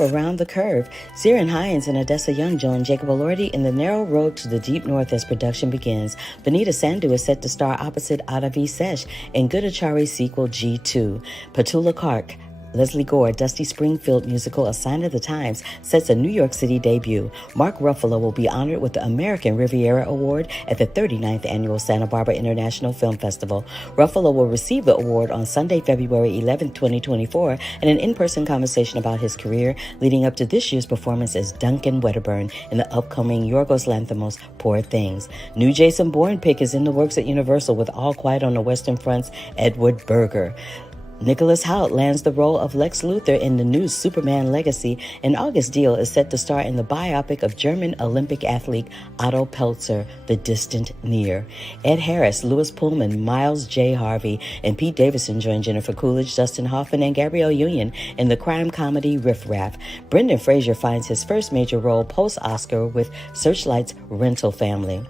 Around the Curve. Ciaran Hinds and Odessa Young join Jacob Elordi in the narrow road to the deep north as production begins. Benita Sandhu is set to star opposite Adavi Sesh in Goodachari sequel G2. Petula Clark, Leslie Gore, Dusty Springfield musical A Sign of the Times sets a New York City debut. Mark Ruffalo will be honored with the American Riviera Award at the 39th Annual Santa Barbara International Film Festival. Ruffalo will receive the award on Sunday, February 11, 2024, in an in-person conversation about his career leading up to this year's performance as Duncan Wedderburn in the upcoming Yorgos Lanthimos' Poor Things. New Jason Bourne pick is in the works at Universal with All Quiet on the Western Front's Edward Berger. Nicholas Hoult lands the role of Lex Luthor in the new Superman Legacy, and August Deal is set to star in the biopic of German Olympic athlete Otto Peltzer, The Distant Near. Ed Harris, Louis Pullman, Miles J. Harvey, and Pete Davidson join Jennifer Coolidge, Dustin Hoffman, and Gabrielle Union in the crime comedy Riff Raff. Brendan Fraser finds his first major role post-Oscar with Searchlight's Rental Family.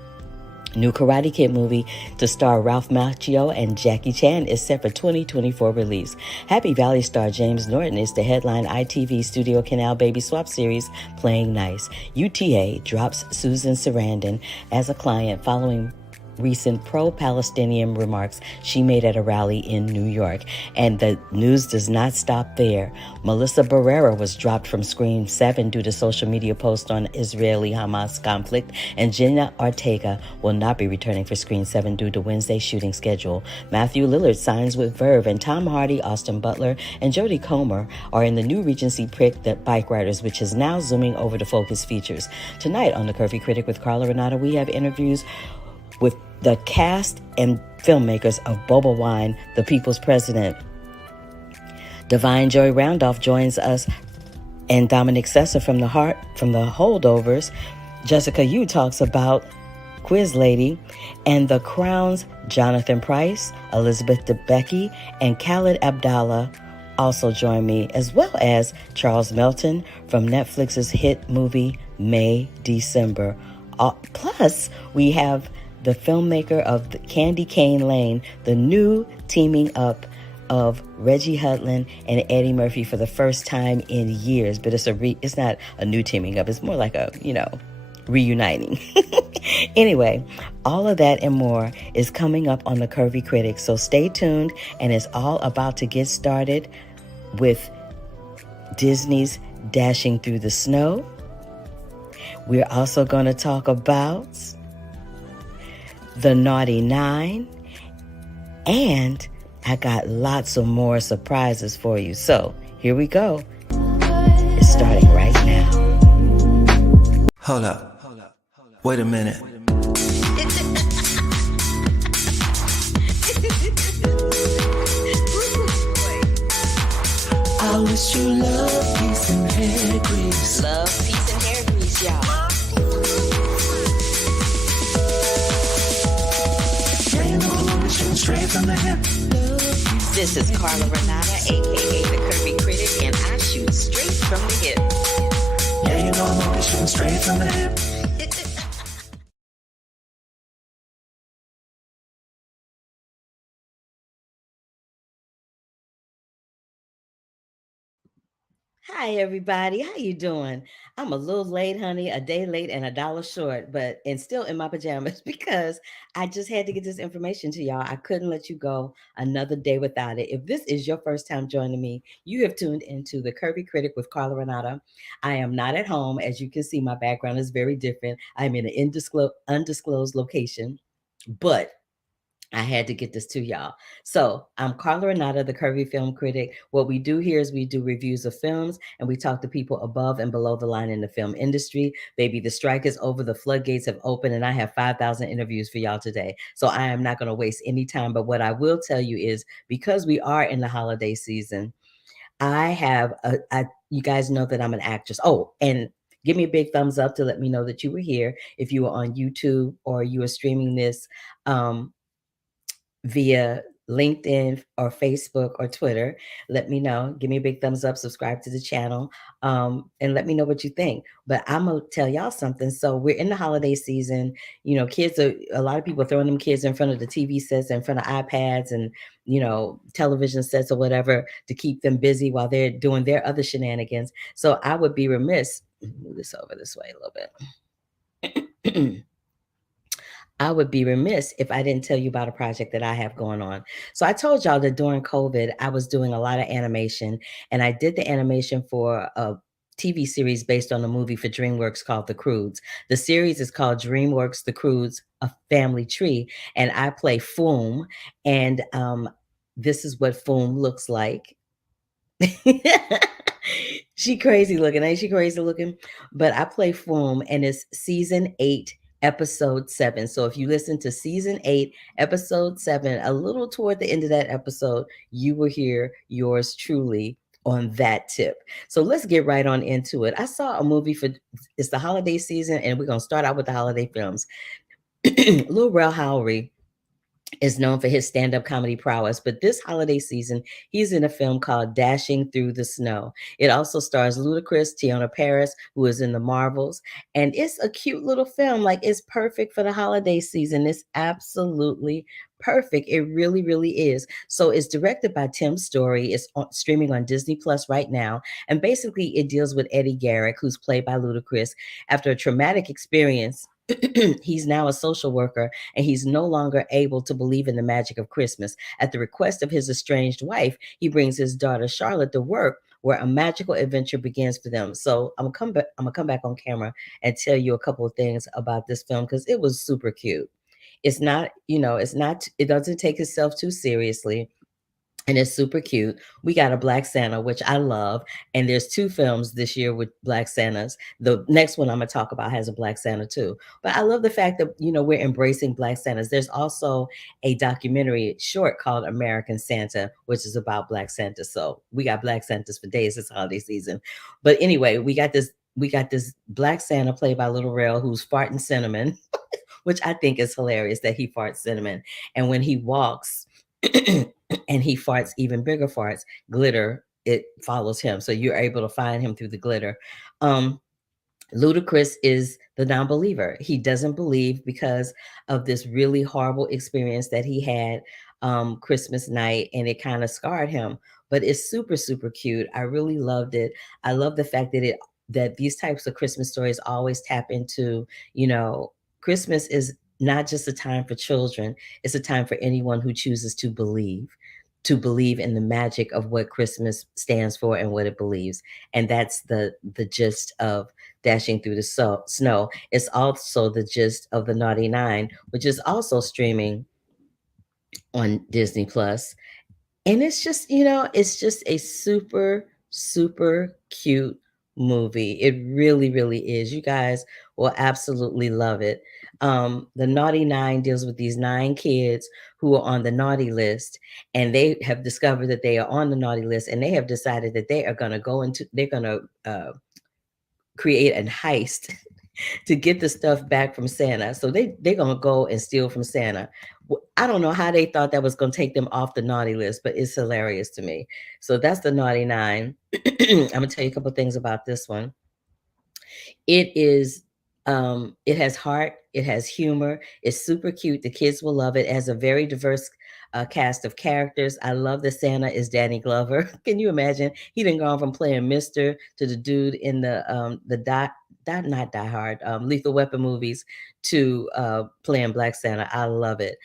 New Karate Kid movie to star Ralph Macchio and Jackie Chan is set for 2024 release. Happy Valley star James Norton is the headline ITV Studio Canal Baby Swap series Playing Nice. UTA drops Susan Sarandon as a client following recent pro-Palestinian remarks she made at a rally in New York. And the news does not stop there. Melissa Barrera was dropped from Screen 7 due to social media posts on Israeli-Hamas conflict, and Jenna Ortega will not be returning for Screen 7 due to Wednesday's shooting schedule. Matthew Lillard signs with Verve, and Tom Hardy, Austin Butler, and Jodie Comer are in the new Regency Prick the Bike Riders, which is now zooming over to Focus Features. Tonight on The Curvy Critic with Carla Renata, we have interviews with the cast and filmmakers of Bobi Wine, The People's President. Divine Joy Roundoff joins us, and Dominic Sessa from the Holdovers. Jessica Yu talks about Quiz Lady, and The Crown's Jonathan Pryce, Elizabeth Debicki, and Khaled Abdallah also join me, as well as Charles Melton from Netflix's hit movie May December. Plus, we have the filmmaker of the Candy Cane Lane, the new teaming up of Reggie Hudlin and Eddie Murphy for the first time in years. But it's not a new teaming up. It's more like a, reuniting. Anyway, all of that and more is coming up on The Curvy Critic. So stay tuned, and it's all about to get started with Disney's Dashing Through the Snow. We're also going to talk about The Naughty Nine, and I got lots of more surprises for you. So here we go. It's starting right now. Hold up. Wait a minute. I wish you love, peace, and hair grease. Love, peace, and hair grease, y'all. Straight from the hip. This is Carla Renata, aka The Curvy Critic, and I shoot straight from the hip. Yeah, you know I'm always shooting straight from the hip. Hi, everybody. How you doing? I'm a little late, honey, a day late and $1 short, and still in my pajamas because I just had to get this information to y'all. I couldn't let you go another day without it. If this is your first time joining me, you have tuned into The Curvy Critic with Carla Renata. I am not at home. As you can see, my background is very different. I'm in an undisclosed location, but I had to get this to y'all. So I'm Carla Renata, the Curvy Film Critic. What we do here is we do reviews of films, and we talk to people above and below the line in the film industry. Baby, the strike is over. The floodgates have opened, and I have 5,000 interviews for y'all today. So I am not going to waste any time. But what I will tell you is, because we are in the holiday season, you guys know that I'm an actress. Oh, and give me a big thumbs up to let me know that you were here. If you were on YouTube or you are streaming this, via LinkedIn or Facebook or Twitter, let me know. Give me a big thumbs up, subscribe to the channel, and let me know what you think. But I'm going to tell y'all something. So we're in the holiday season. A lot of people throwing them kids in front of the TV sets, in front of iPads and, television sets or whatever to keep them busy while they're doing their other shenanigans. So I would be remiss, move this over this way a little bit. I would be remiss if I didn't tell you about a project that I have going on. So I told y'all that during COVID, I was doing a lot of animation, and I did the animation for a TV series based on a movie for DreamWorks called The Croods. The series is called DreamWorks The Croods, A Family Tree, and I play Foom, and this is what Foom looks like. She crazy looking, ain't she crazy looking? But I play Foom, and it's season 8, episode 7. So if you listen to season 8, episode 7, a little toward the end of that episode, you will hear yours truly on that tip. So let's get right on into it. I saw a movie it's the holiday season, and we're going to start out with the holiday films. Lil Rel Howery is known for his stand-up comedy prowess, but this holiday season, he's in a film called Dashing Through the Snow. It also stars Ludacris, Tiana Paris, who is in the Marvels, and it's a cute little film. Like, it's perfect for the holiday season. It's absolutely perfect. It really, really is. So it's directed by Tim Story. It's streaming on Disney Plus right now, and basically it deals with Eddie Garrick, who's played by Ludacris, after a traumatic experience He's now a social worker and he's no longer able to believe in the magic of Christmas. At the request of his estranged wife, he brings his daughter Charlotte to work where a magical adventure begins for them. So I'm gonna come back on camera and tell you a couple of things about this film because it was super cute. It's not, it doesn't take itself too seriously and it's super cute. We got a Black Santa, which I love, and there's 2 films this year with Black Santas. The next one I'm gonna talk about has a Black Santa too. But I love the fact that, we're embracing Black Santas. There's also a documentary short called American Santa, which is about Black Santa. So we got Black Santas for days this holiday season. But anyway, we got this Black Santa played by Little Rel who's farting cinnamon, which I think is hilarious that he farts cinnamon. And when he walks and he farts even bigger farts, glitter, it follows him. So you're able to find him through the glitter. Um, Ludacris is the non-believer. He doesn't believe because of this really horrible experience that he had Christmas night, and it kind of scarred him. But it's super, super cute. I really loved it. I love the fact that these types of Christmas stories always tap into, Christmas is not just a time for children, it's a time for anyone who chooses to believe in the magic of what Christmas stands for and what it believes. And that's the gist of Dashing Through the Snow. It's also the gist of the Naughty Nine, which is also streaming on Disney Plus. And it's just a super, super cute movie. It really, really is. You guys will absolutely love it. The Naughty Nine deals with these 9 kids who are on the naughty list, and they have discovered that they are on the naughty list, and they have decided that they're going to create a heist to get the stuff back from Santa. So they're gonna go and steal from Santa. I don't know how they thought that was gonna take them off the naughty list, but it's hilarious to me. So that's the Naughty Nine. I'm gonna tell you a couple things about this one. It is it has heart, it has humor, it's super cute. The kids will love it. It has a very diverse cast of characters. I love that Santa is Danny Glover. Can you imagine? He didn't go from playing Mister to the dude in not Die Hard, Lethal Weapon movies to playing Black Santa. I love it.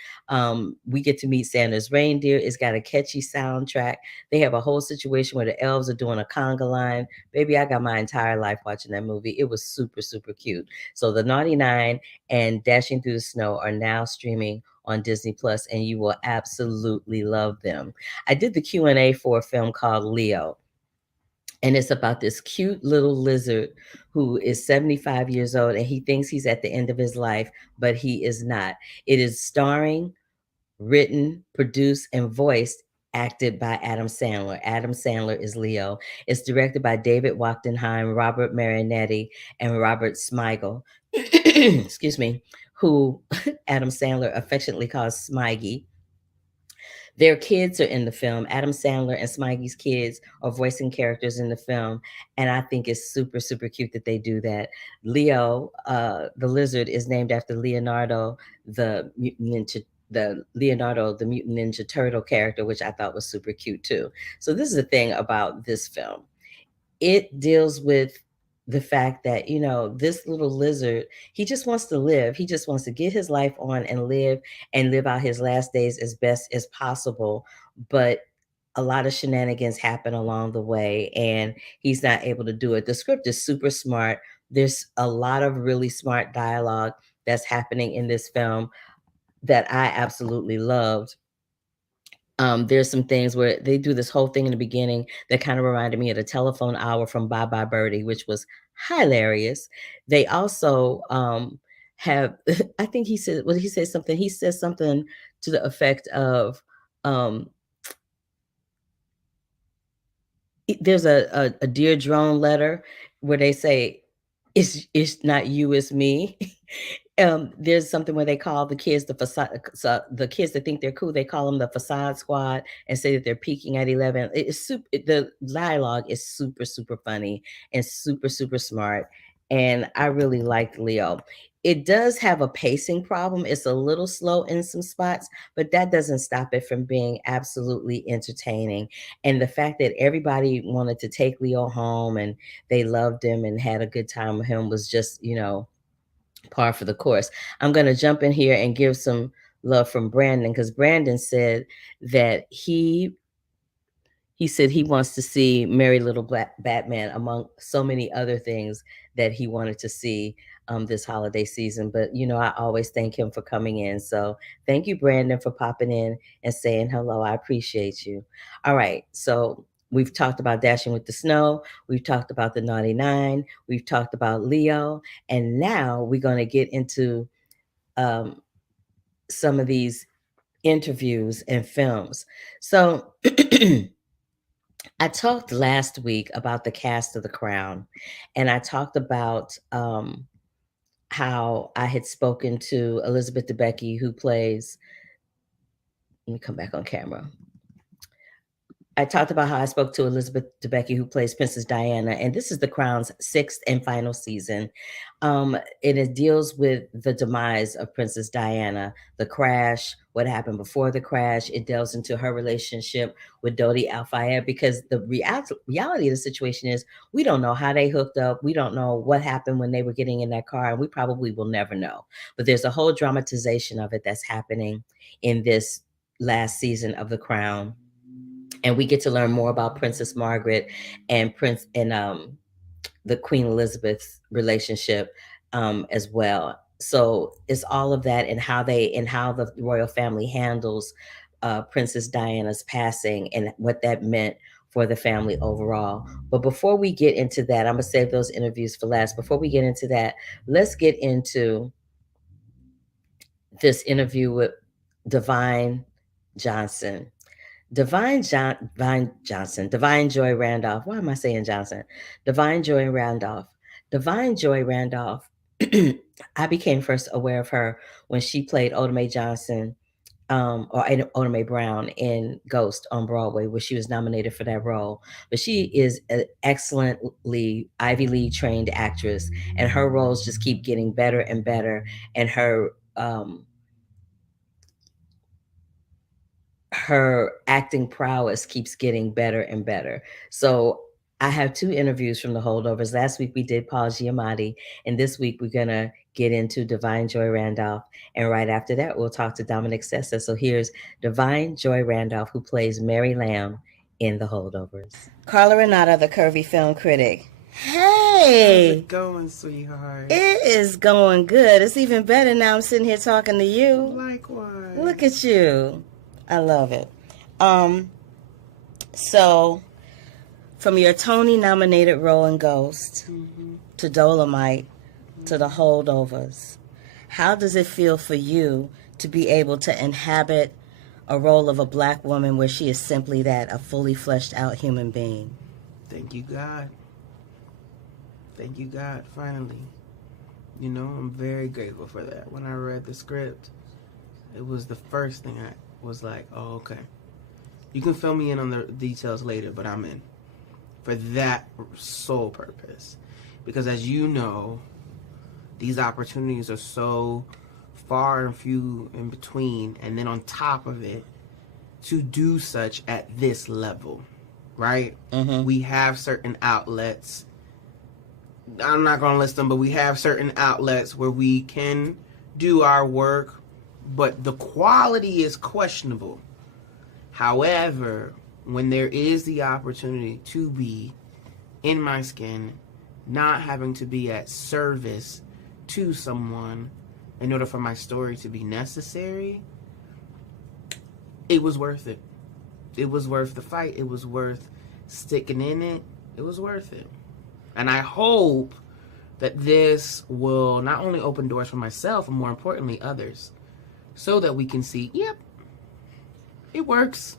We get to meet Santa's reindeer. It's got a catchy soundtrack. They have a whole situation where the elves are doing a conga line. Baby, I got my entire life watching that movie. It was super, super cute. So the Naughty Nine and Dashing Through the Snow are now streaming on Disney Plus, and you will absolutely love them. I did the Q&A for a film called Leo, and it's about this cute little lizard who is 75 years old, and he thinks he's at the end of his life, but he is not. It is starring, written, produced, and voiced acted by Adam Sandler. Adam Sandler is Leo. It's directed by David Wachtenheim, Robert Marinetti, and Robert Smigel. Excuse me, who Adam Sandler affectionately calls Smiggy. Their kids are in the film. Adam Sandler and Smiggy's kids are voicing characters in the film, and I think it's super, super cute that they do that. Leo, the lizard, is named after Leonardo, the mutant ninja turtle character, which I thought was super cute too. So this is the thing about this film. It deals with the fact that, this little lizard, he just wants to live. He just wants to get his life on and live out his last days as best as possible. But a lot of shenanigans happen along the way, and he's not able to do it. The script is super smart. There's a lot of really smart dialogue that's happening in this film that I absolutely loved. There's some things where they do this whole thing in the beginning that kind of reminded me of the telephone hour from Bye Bye Birdie, which was hilarious. They also have, I think he said, well, he said something. He says something to the effect of, um, there's a Dear Drone letter where they say, it's not you, it's me. There's something where they call the kids the facade, so the kids that think they're cool, they call them the facade squad and say that they're peaking at 11. The dialogue is super, super funny and super, super smart. And I really liked Leo. It does have a pacing problem. It's a little slow in some spots, but that doesn't stop it from being absolutely entertaining. And the fact that everybody wanted to take Leo home and they loved him and had a good time with him was just, par for the course. I'm going to jump in here and give some love from Brandon, because Brandon said that he said he wants to see Merry Little Black Batman among so many other things that he wanted to see this holiday season. But, you know, I always thank him for coming in. So thank you, Brandon, for popping in and saying hello. I appreciate you. All right. So we've talked about Dashing with the Snow. We've talked about the Naughty Nine. We've talked about Leo. And now we're going to get into some of these interviews and films. So I talked last week about the cast of The Crown, and I talked about how I had spoken to Elizabeth Debicki, who plays. Let me come back on camera. I talked about how I spoke to Elizabeth Debicki, who plays Princess Diana, and this is The Crown's 6th and final season. It deals with the demise of Princess Diana, the crash, what happened before the crash. It delves into her relationship with Dodi Al-Fayed, because the reality of the situation is we don't know how they hooked up. We don't know what happened when they were getting in that car, and we probably will never know. But there's a whole dramatization of it that's happening in this last season of The Crown. And we get to learn more about Princess Margaret and the Queen Elizabeth's relationship as well. So it's all of that, and how the royal family handles Princess Diana's passing and what that meant for the family overall. But before we get into that, I'm gonna save those interviews for last. Before we get into that, let's get into this interview with Divine Johnson. Divine Joy Randolph. Why am I saying Johnson? Divine Joy Randolph. Divine Joy Randolph. I became first aware of her when she played Oda Mae Johnson, or Oda Mae Brown in Ghost on Broadway, where she was nominated for that role. But she is an excellently Ivy League trained actress, and her roles just keep getting better and better. And her acting prowess keeps getting better and better. So I have 2 interviews from the Holdovers. Last week we did Paul Giamatti, and this week we're gonna get into Divine Joy Randolph. And right after that, we'll talk to Dominic Sessa. So here's Divine Joy Randolph, who plays Mary Lamb in the Holdovers. Carla Renata, the curvy film critic. Hey! How's it going, sweetheart? It is going good. It's even better now I'm sitting here talking to you. Likewise. Look at you. I love it. So from your Tony-nominated role in Ghost to Dolomite to the Holdovers, how does it feel for you to be able to inhabit a role of a Black woman where she is simply that, a fully fleshed out human being? Thank you, God. Thank you, God, finally. You know, I'm very grateful for that. When I read the script, it was the first thing I was like, oh, okay. You can fill me in on the details later, but I'm in. For that sole purpose. Because as you know, these opportunities are so far and few in between. And then on top of it, to do such at this level, right? We have certain outlets. I'm not going to list them, but we have certain outlets where we can do our work, but the quality is questionable. However, when there is the opportunity to be in my skin, not having to be at service to someone in order for my story to be necessary, it was worth it. It was worth the fight. It was worth sticking in it. It was worth it. And I hope that this will not only open doors for myself, and more importantly, others, so that we can see, yep, it works.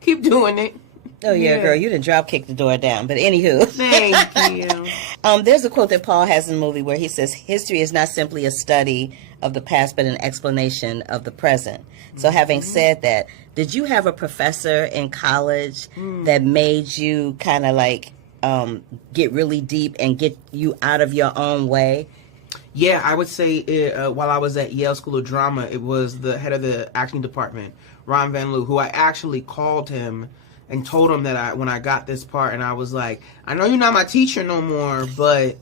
Keep doing it. Oh, yeah, girl, you done drop kick the door down. But anywho. Thank you. There's a quote that Paul has in the movie where he says, history is not simply a study of the past, but an explanation of the present. So having said that, did you have a professor in college that made you kind of like get really deep and get you out of your own way? Yeah, I would say while I was at Yale School of Drama, it was the head of the acting department, Ron Van Loo, who I actually called him and told him that when I got this part, and I was like, I know you're not my teacher no more, but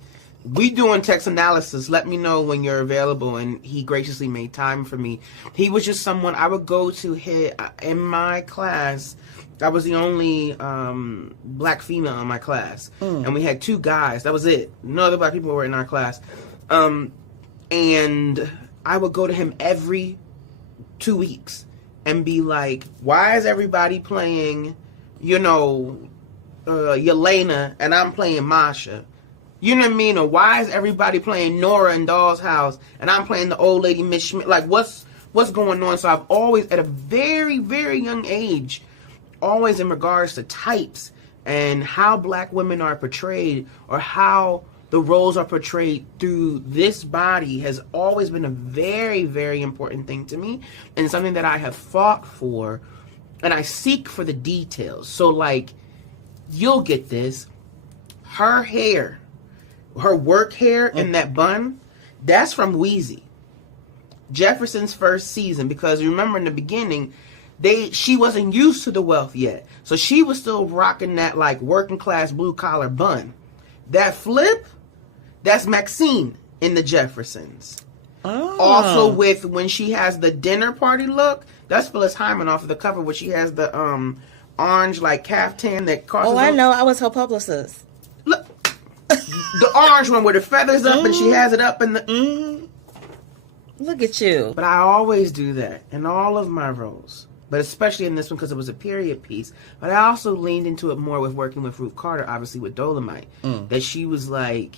we doing text analysis. Let me know when you're available. And he graciously made time for me. He was just someone I would go to in my class. I was the only black female in my class. And we had 2 guys. That was it. No other black people were in our class. And I would go to him every 2 weeks and be like, why is everybody playing, Yelena and I'm playing Masha? You know what I mean? Or why is everybody playing Nora in Doll's House and I'm playing the old lady Miss Schmidt? Like, what's going on? So I've always, at a very, very young age, always in regards to types and how black women are portrayed or how the roles are portrayed through this body has always been a very, very important thing to me and something that I have fought for, and I seek for the details. So, like, you'll get this. Her hair, her work hair in that bun, that's from Wheezy. Jefferson's first season, because remember in the beginning, she wasn't used to the wealth yet. So she was still rocking that like working class blue collar bun. That flip, that's Maxine in the Jeffersons. Oh. Also with when she has the dinner party look, that's Phyllis Hyman off of the cover where she has the orange like caftan that crosses. Oh, I know. I was her publicist. Look, the orange one where the feathers up and she has it up in the. Look at you. But I always do that in all of my roles. But especially in this one because it was a period piece. But I also leaned into it more with working with Ruth Carter, obviously with Dolomite. That she was like,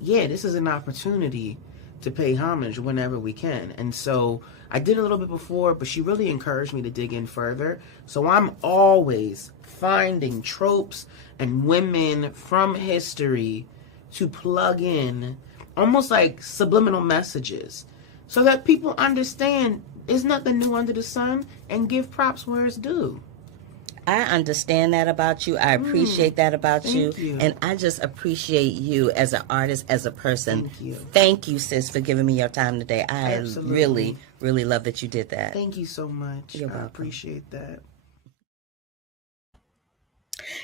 yeah, this is an opportunity to pay homage whenever we can. And so I did a little bit before, but she really encouraged me to dig in further. So I'm always finding tropes and women from history to plug in almost like subliminal messages so that people understand there's nothing new under the sun and give props where it's due. I understand that about you. I appreciate that about you. And I just appreciate you as an artist, as a person. Thank you. Thank you, sis, for giving me your time today. I really, really love that you did that. Thank you so much. You're welcome. I appreciate that.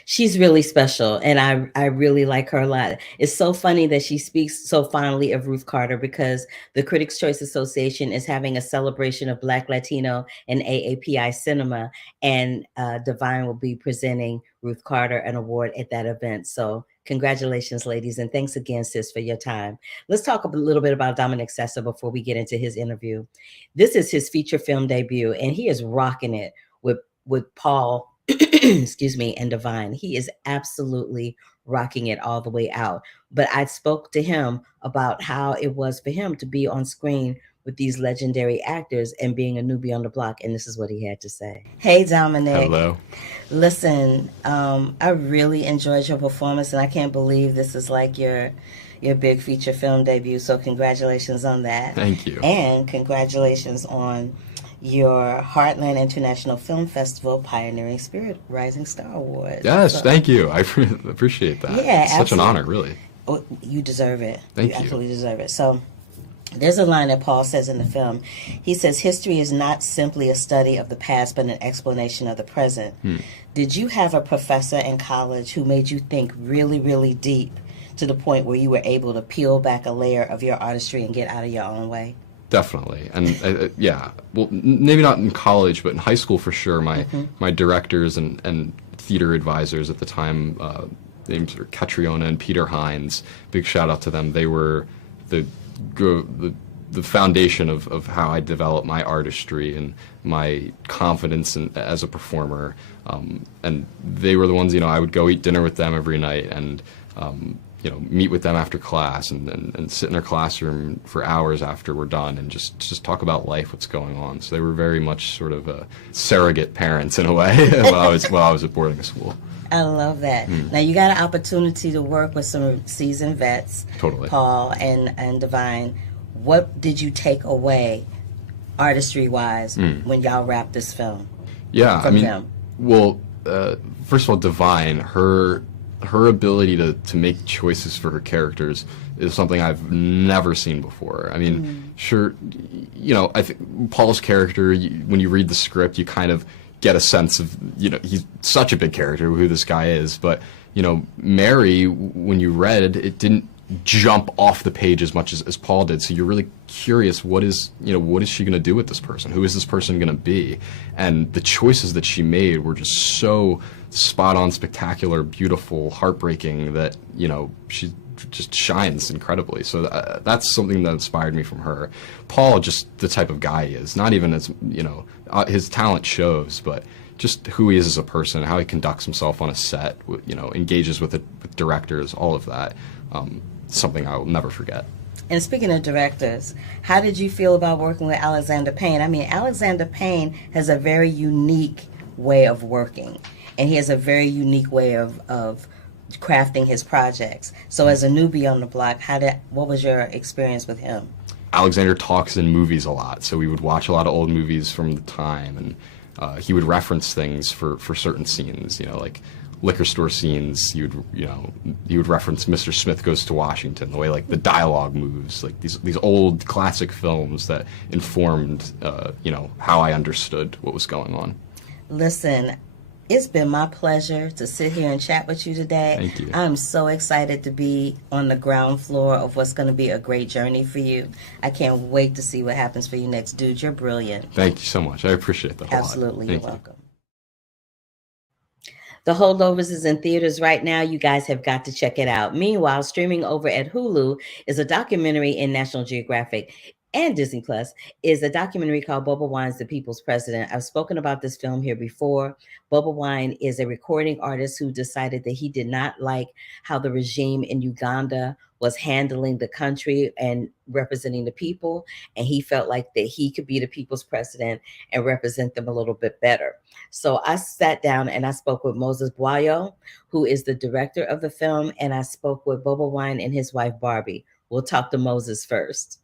She's really special, and I really like her a lot. It's so funny that she speaks so fondly of Ruth Carter because the Critics' Choice Association is having a celebration of Black, Latino, and AAPI cinema, and Divine will be presenting Ruth Carter an award at that event. So congratulations, ladies, and thanks again, sis, for your time. Let's talk a little bit about Dominic Sessa before we get into his interview. This is his feature film debut, and he is rocking it with Paul excuse me, and Divine. He is absolutely rocking it all the way out. But I spoke to him about how it was for him to be on screen with these legendary actors and being a newbie on the block. And this is what he had to say. Hey, Dominic. Hello. Listen, I really enjoyed your performance, and I can't believe this is like your big feature film debut. So congratulations on that. Thank you. And congratulations on your Heartland International Film Festival Pioneering Spirit Rising Star Award. Yes, thank you. I appreciate that. Yeah, it's such an honor, really. Oh, you deserve it. Thank you. Absolutely deserve it. So there's a line that Paul says in the film. He says, history is not simply a study of the past, but an explanation of the present. Did you have a professor in college who made you think really, really deep to the point where you were able to peel back a layer of your artistry and get out of your own way? Definitely. And yeah, well, maybe not in college, but in high school for sure. My directors and theater advisors at the time, names were Catriona and Peter Hines. Big shout out to them. They were the foundation of how I developed my artistry and my confidence as a performer. And they were the ones, I would go eat dinner with them every night and meet with them after class and sit in their classroom for hours after we're done and just talk about life, what's going on. So they were very much sort of surrogate parents in a way while I was at boarding school. I love that. Now you got an opportunity to work with some seasoned vets, totally, Paul and Divine. What did you take away, artistry-wise, when y'all wrapped this film? Yeah, from them? Well, first of all, Divine, her ability to make choices for her characters is something I've never seen before. I mean, sure, I think Paul's character, when you read the script, you kind of get a sense of, he's such a big character, who this guy is. But, Mary, when you read it, jump off the page as much as Paul did. So you're really curious, what is she going to do with this person? Who is this person going to be? And the choices that she made were just so spot on, spectacular, beautiful, heartbreaking that, she just shines incredibly. So that's something that inspired me from her. Paul, just the type of guy he is, not even as, his talent shows, but just who he is as a person, how he conducts himself on a set, engages with directors, all of that. Something I will never forget. And speaking of directors, how did you feel about working with Alexander Payne? I mean, Alexander Payne has a very unique way of working, and he has a very unique way of crafting his projects. So as a newbie on the block, what was your experience with him? Alexander talks in movies a lot, so we would watch a lot of old movies from the time, and he would reference things for certain scenes, like liquor store scenes. He would reference Mr. Smith Goes to Washington, the way like the dialogue moves, like these old classic films that informed how I understood what was going on. Listen, it's been my pleasure to sit here and chat with you today. Thank you. I'm so excited to be on the ground floor of what's going to be a great journey for you. I can't wait to see what happens for you next. Dude, you're brilliant. Thank you so much. I appreciate that a lot. Absolutely. Thank You're you. welcome. The Holdovers is in theaters right now. You guys have got to check it out. Meanwhile, streaming over at Hulu is a documentary in National Geographic and Disney Plus is a documentary called Bobi Wine's The People's President. I've spoken about this film here before. Bobi Wine is a recording artist who decided that he did not like how the regime in Uganda was handling the country and representing the people. And he felt like that he could be the people's president and represent them a little bit better. So I sat down and I spoke with Moses Boyo, who is the director of the film. And I spoke with Bobi Wine and his wife, Barbie. We'll talk to Moses first.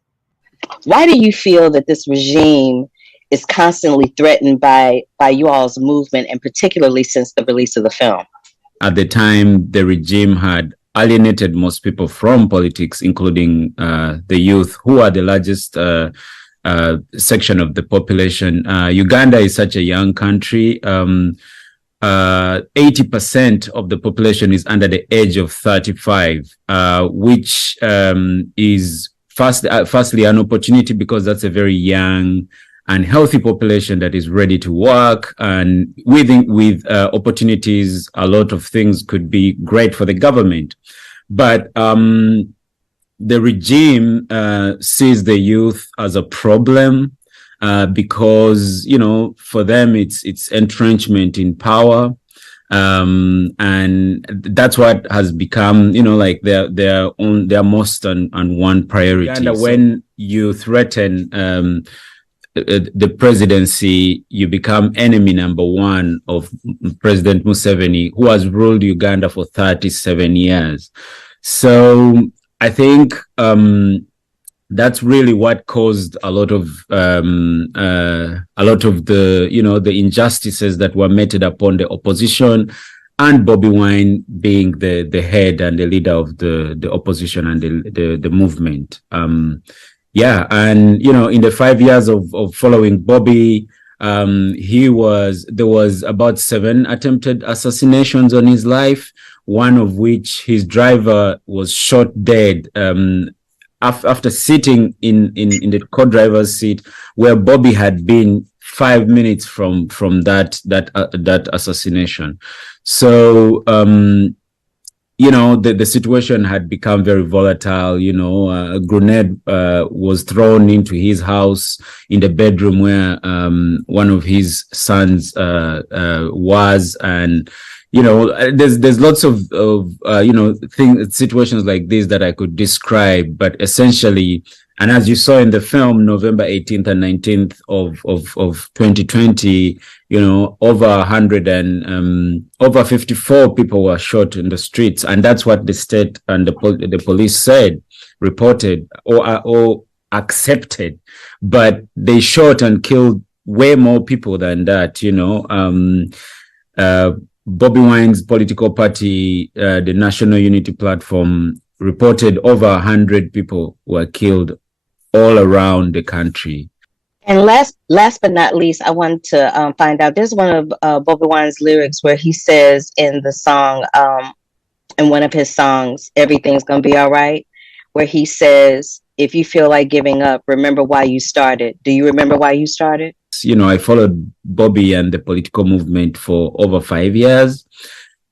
Why do you feel that this regime is constantly threatened by you all's movement, and particularly since the release of the film? At the time, the regime had alienated most people from politics, including the youth, who are the largest section of the population. Uganda is such a young country. 80% of the population is under the age of 35, which is firstly an opportunity because that's a very young and healthy population that is ready to work, and with opportunities, a lot of things could be great for the government. But the regime sees the youth as a problem because, for them it's entrenchment in power. And that's what has become, like their most and one priority. And when you threaten the presidency, you become enemy number one of President Museveni, who has ruled Uganda for 37 years. So I think that's really what caused a lot of the the injustices that were meted upon the opposition, and Bobi Wine being the head and the leader of the opposition and the movement. And in the 5 years of following Bobi, there was about 7 attempted assassinations on his life, one of which his driver was shot dead after sitting in the co-driver's seat where Bobi had been 5 minutes from that assassination. So the situation had become very volatile. A grenade was thrown into his house in the bedroom where one of his sons was, and there's lots of situations like this that I could describe, but essentially, and as you saw in the film, November 18th and 19th of 2020, over 100 and over 54 people were shot in the streets, and that's what the state and the police reported or accepted, but they shot and killed way more people than that. Bobi Wine's political party, the National Unity Platform, reported over 100 people were killed all around the country. And last but not least, I want to find out, there's one of Bobi Wine's lyrics where he says in the song, in one of his songs, everything's gonna be all right. where he says, if you feel like giving up, remember why you started. Do you remember why you started? You know, I followed Bobby and the political movement for over 5 years.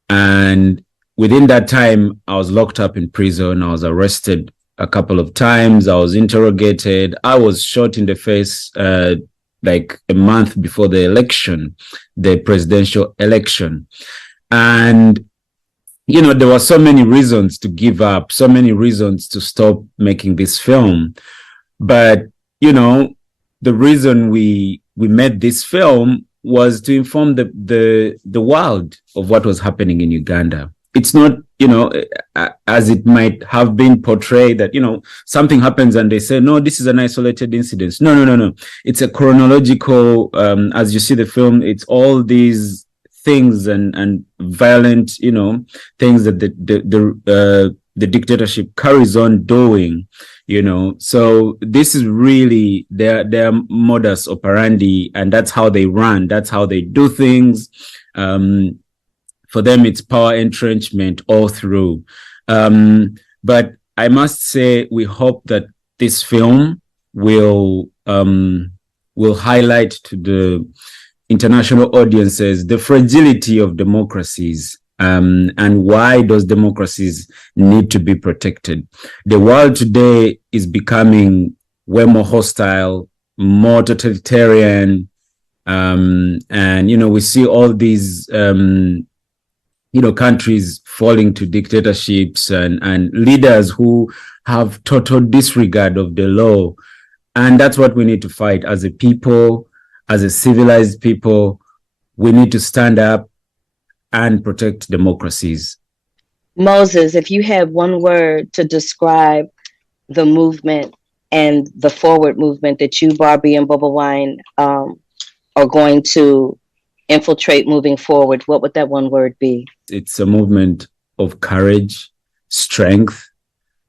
And within that time, I was locked up in prison. I was arrested a couple of times. I was interrogated. I was shot in the face like a month before the election, the presidential election. And, you know, there were so many reasons to give up, so many reasons to stop making this film. But, you know, the reason we made this film was to inform the world of what was happening in Uganda. It's not, you know, as it might have been portrayed that, you know, something happens and they say, no, this is an isolated incident. No. It's a chronological, as you see the film, it's all these things and violent, you know, things that the dictatorship carries on doing, you know. So this is really their modus operandi, and that's how they run. That's how they do things. For them, it's power entrenchment all through. But I must say, we hope that this film will highlight to the international audiences the fragility of democracies, and why those democracies need to be protected. The world today is becoming way more hostile, more totalitarian, and, you know, we see all these you know, countries falling to dictatorships and leaders who have total disregard of the law. And that's what we need to fight as a people, as a civilized people. We need to stand up and protect democracies. Moses, if you had one word to describe the movement and the forward movement that you, Barbie, and Bobi Wine are going to infiltrate moving forward, what would that one word be? It's a movement of courage, strength,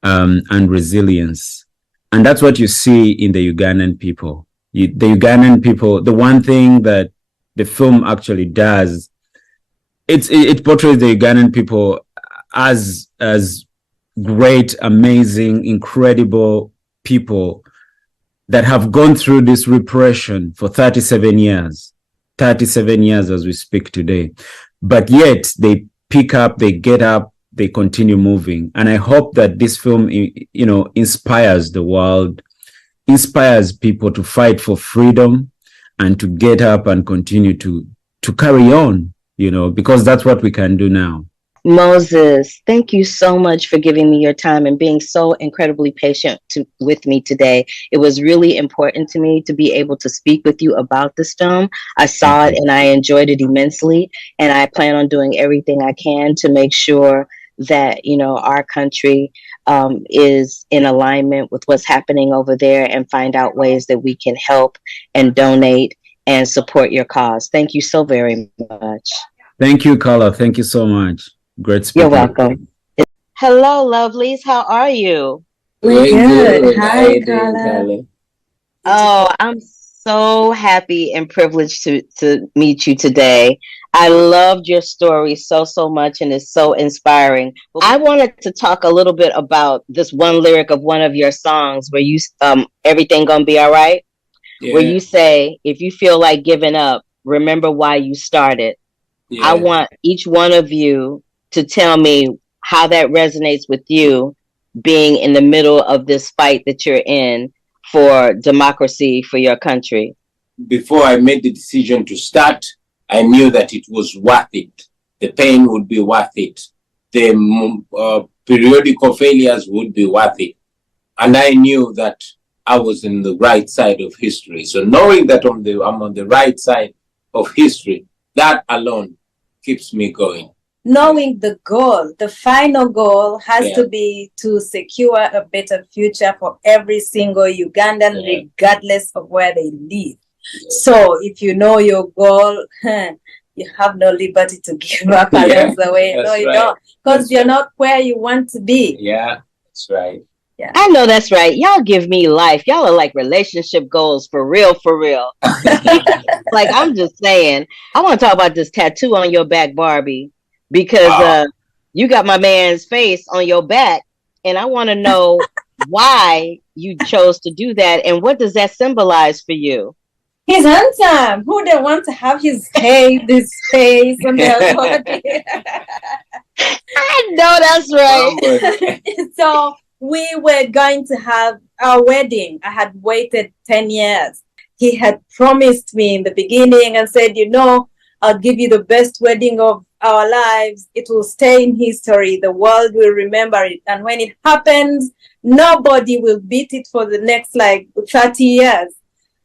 and resilience. And that's what you see in the Ugandan people. The Ugandan people, the one thing that the film actually does, it portrays the Ugandan people as great, amazing, incredible people that have gone through this repression for 37 years. 37 years as we speak today. But yet they pick up, they get up, they continue moving. And I hope that this film, you know, inspires the world, inspires people to fight for freedom and to get up and continue to carry on, you know, because that's what we can do now. Moses, thank you so much for giving me your time and being so incredibly patient with me today. It was really important to me to be able to speak with you about this film. I saw it and I enjoyed it immensely, and I plan on doing everything I can to make sure that, you know, our country is in alignment with what's happening over there, and find out ways that we can help and donate and support your cause. Thank you so very much. Thank you, Carla. Thank you so much. Great speaking. You're welcome. Hello, lovelies. How are you? We're good. Hi, Carla. Oh, I'm so happy and privileged to meet you today. I loved your story so much, and it's so inspiring. I wanted to talk a little bit about this one lyric of one of your songs where you, Everything Gonna Be All Right? Yeah. Where you say, if you feel like giving up, remember why you started. Yeah. I want each one of you to tell me how that resonates with you, being in the middle of this fight that you're in for democracy for your country. Before I made the decision to start, I knew that it was worth it. The pain would be worth it. The periodical failures would be worth it. And I knew that I was in the right side of history. So knowing that I'm on the right side of history, that alone keeps me going. Knowing the goal, the final goal has to be to secure a better future for every single Ugandan, regardless of where they live. So if you know your goal, you have no liberty to give up along the way. No, you don't, because you're not where you want to be. Yeah, that's right. Yeah. I know that's right. Y'all give me life. Y'all are like relationship goals for real, for real. Like, I'm just saying, I want to talk about this tattoo on your back, Barbie, because you got my man's face on your back, and I want to know why you chose to do that, and what does that symbolize for you? He's handsome. Who don't want to have his face on their body? I know that's right. So we were going to have our wedding. I had waited 10 years. He had promised me in the beginning and said, I'll give you the best wedding of our lives. It will stay in history. The world will remember it. And when it happens, nobody will beat it for the next 30 years.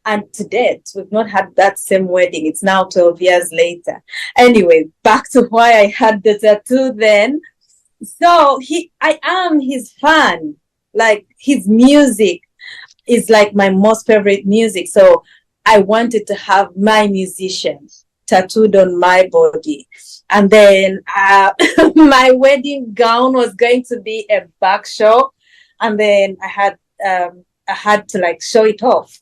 And to date, we've not had that same wedding. It's now 12 years later. Anyway, back to why I had the tattoo then. So I am his fan. Like, his music is like my most favorite music. So I wanted to have my musicians tattooed on my body. And then my wedding gown was going to be a back show. And then I had to show it off.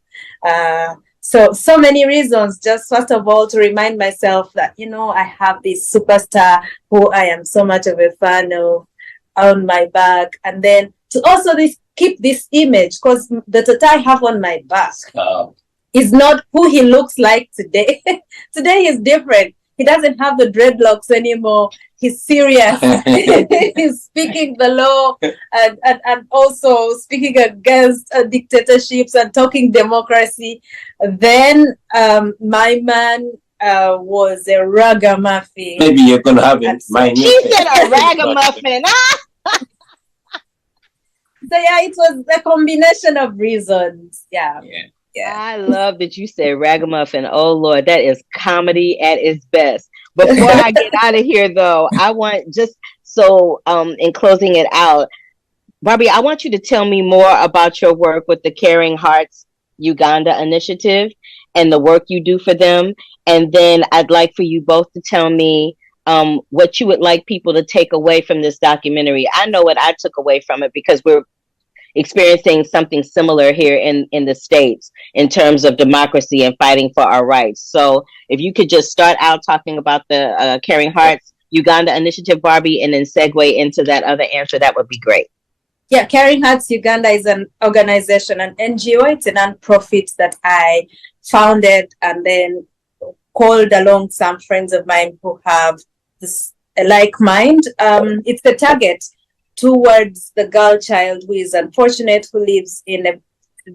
So many reasons. Just first of all, to remind myself that, I have this superstar who I am so much of a fan of on my back. And then to also keep this image, because the tattoo I have on my back is not who he looks like today. Today is different. He doesn't have the dreadlocks anymore. He's serious. He's speaking the law and also speaking against dictatorships and talking democracy. Then my man was a ragamuffin. Maybe you're going to have it. She said a ragamuffin. So yeah, it was a combination of reasons. Yeah. I love that you said ragamuffin. Oh Lord, that is comedy at its best. Before I get out of here though, I want in closing it out, Barbie, I want you to tell me more about your work with the Caring Hearts Uganda initiative and the work you do for them. And then I'd like for you both to tell me what you would like people to take away from this documentary. I know what I took away from it because we're experiencing something similar here in the States in terms of democracy and fighting for our rights. So if you could just start out talking about the Caring Hearts Uganda initiative, Barbie, and then segue into that other answer, that would be great. Yeah, Caring Hearts Uganda is an organization, an NGO. It's a non-profit that I founded and then called along some friends of mine who have a like mind. It's the target towards the girl child who is unfortunate, who lives in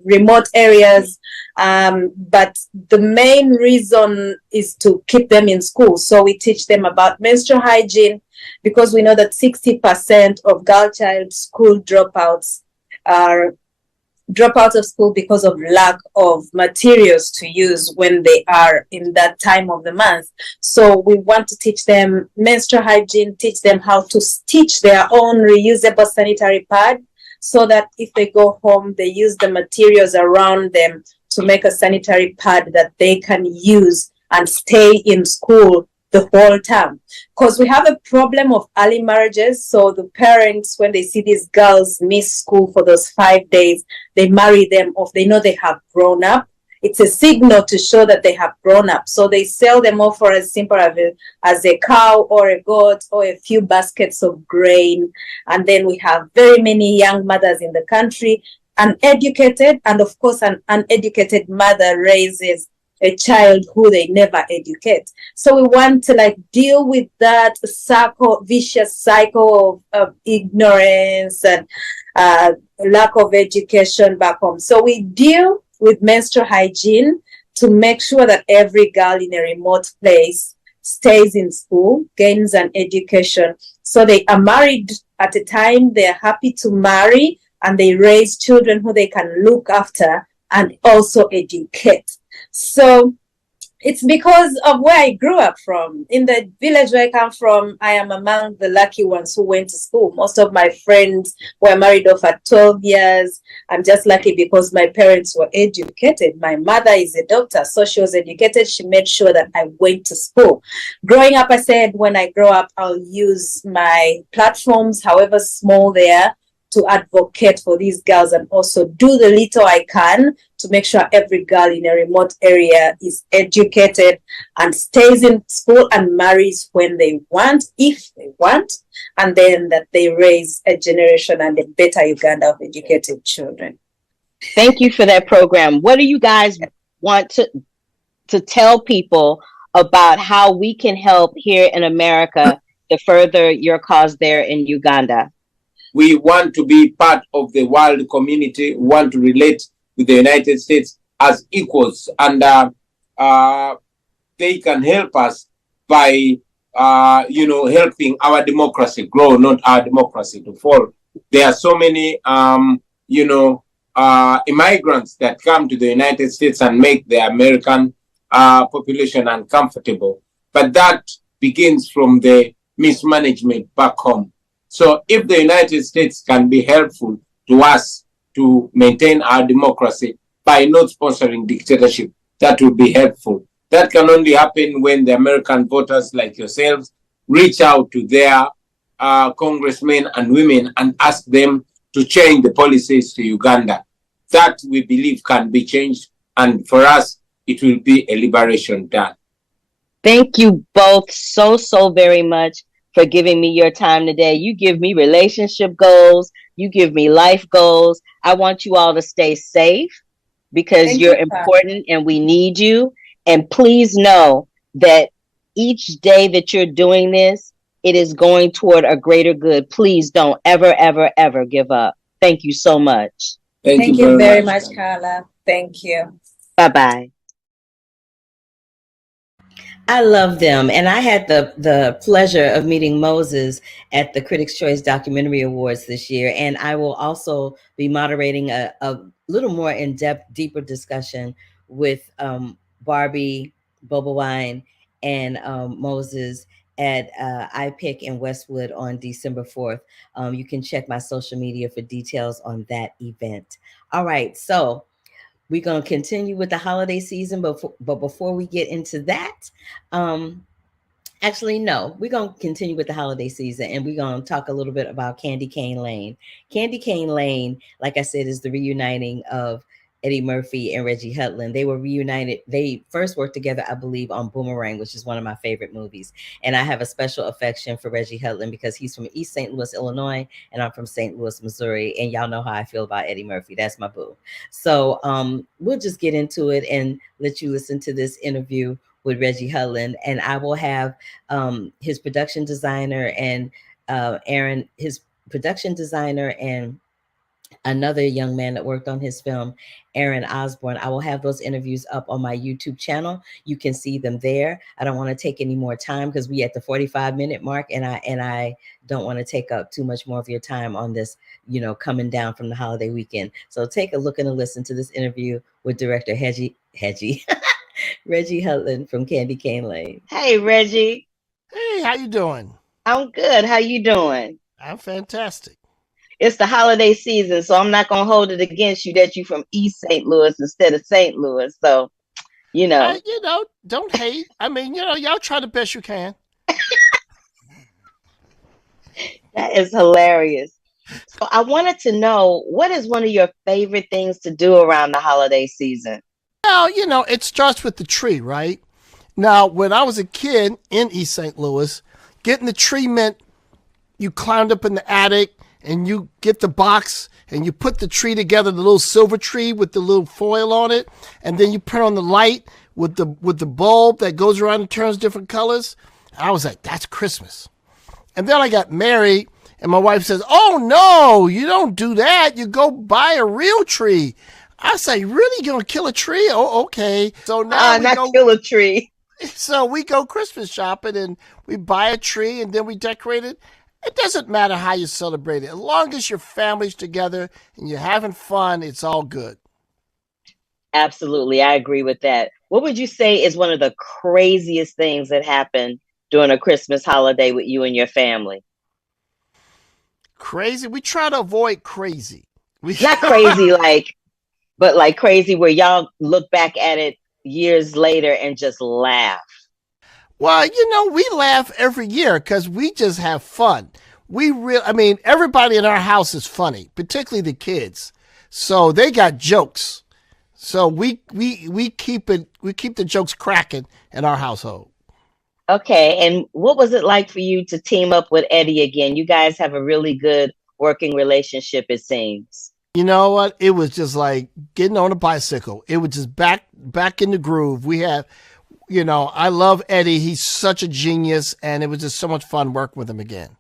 remote areas. But the main reason is to keep them in school. So we teach them about menstrual hygiene, because we know that 60% of girl child school dropouts are drop out of school because of lack of materials to use when they are in that time of the month. So we want to teach them menstrual hygiene, teach them how to stitch their own reusable sanitary pad, so that if they go home, they use the materials around them to make a sanitary pad that they can use and stay in school the whole term. Because we have a problem of early marriages. So the parents, when they see these girls miss school for those 5 days, they marry them off. They know they have grown up. It's a signal to show that they have grown up. So they sell them off for as simple as a cow or a goat or a few baskets of grain. And then we have very many young mothers in the country, uneducated, and of course an uneducated mother raises a child who they never educate. So we want to deal with that vicious cycle of ignorance and lack of education back home. So we deal with menstrual hygiene to make sure that every girl in a remote place stays in school, gains an education. So they are married at a time, they're happy to marry, and they raise children who they can look after and also educate. So it's because of where I grew up from. In the village where I come from, I am among the lucky ones who went to school. Most of my friends were married off at 12 years. I'm just lucky because my parents were educated. My mother is a doctor, so she was educated. She made sure that I went to school. Growing up, I said, when I grow up, I'll use my platforms, however small they are, to advocate for these girls and also do the little I can to make sure every girl in a remote area is educated and stays in school and marries when they want, if they want, and then that they raise a generation and a better Uganda of educated children. Thank you for that program. What do you guys want to tell people about how we can help here in America to further your cause there in Uganda? We want to be part of the world community, we want to relate with the United States as equals, and they can help us by, helping our democracy grow, not our democracy to fall. There are so many, immigrants that come to the United States and make the American population uncomfortable. But that begins from the mismanagement back home. So if the United States can be helpful to us to maintain our democracy by not sponsoring dictatorship, that would be helpful. That can only happen when the American voters like yourselves reach out to their congressmen and women and ask them to change the policies to Uganda. That we believe can be changed, and for us, it will be a liberation done. Thank you both so very much for giving me your time today. You give me relationship goals. You give me life goals. I want you all to stay safe because you're important and we need you. And please know that each day that you're doing this, it is going toward a greater good. Please don't ever give up. Thank you so much. Thank you very much, Carla. Thank you. Bye-bye. I love them. And I had the pleasure of meeting Moses at the Critics' Choice Documentary Awards this year. And I will also be moderating a little more in-depth, deeper discussion with Barbie, Bobi Wine, and Moses at iPick in Westwood on December 4th. You can check my social media for details on that event. All right, so we're going to continue with the holiday season, but before we get into that, actually, no, we're going to continue with the holiday season, and we're going to talk a little bit about Candy Cane Lane. Candy Cane Lane, like I said, is the reuniting of Eddie Murphy and Reggie Hudlin. They were reunited. They first worked together, I believe, on Boomerang, which is one of my favorite movies. And I have a special affection for Reggie Hudlin because he's from East St. Louis, Illinois, and I'm from St. Louis, Missouri. And y'all know how I feel about Eddie Murphy. That's my boo. So we'll just get into it and let you listen to this interview with Reggie Hudlin. And I will have his production designer and Aaron, his production designer and another young man that worked on his film, Aaron Osborne. I will have those interviews up on my YouTube channel. You can see them there. I don't want to take any more time because we at the 45-minute mark, and I don't want to take up too much more of your time on this, coming down from the holiday weekend. So take a look and a listen to this interview with director Reggie Hudlin from Candy Cane Lane. Hey, Reggie. Hey, how you doing? I'm good. How you doing? I'm fantastic. It's the holiday season, so I'm not going to hold it against you that you're from East St. Louis instead of St. Louis. So, don't hate. I mean, y'all try the best you can. That is hilarious. So I wanted to know, what is one of your favorite things to do around the holiday season? Well, it starts with the tree, right? Now, when I was a kid in East St. Louis, getting the tree meant you climbed up in the attic, and you get the box and you put the tree together, the little silver tree with the little foil on it. And then you put on the light with the bulb that goes around and turns different colors. I was like, that's Christmas. And then I got married and my wife says, oh no, you don't do that. You go buy a real tree. I say, really? You gonna kill a tree? Oh, okay. So now kill a tree. So we go Christmas shopping and we buy a tree and then we decorate it. It doesn't matter how you celebrate it. As long as your family's together and you're having fun, it's all good. Absolutely. I agree with that. What would you say is one of the craziest things that happened during a Christmas holiday with you and your family? Crazy? We try to avoid crazy. Not crazy but like crazy where y'all look back at it years later and just laugh. Well, we laugh every year because we just have fun. I mean, everybody in our house is funny, particularly the kids. So they got jokes. So we keep the jokes cracking in our household. Okay, and what was it like for you to team up with Eddie again? You guys have a really good working relationship, it seems. You know what? It was just like getting on a bicycle. It was just back in the groove. We have, I love Eddie. He's such a genius, and it was just so much fun working with him again.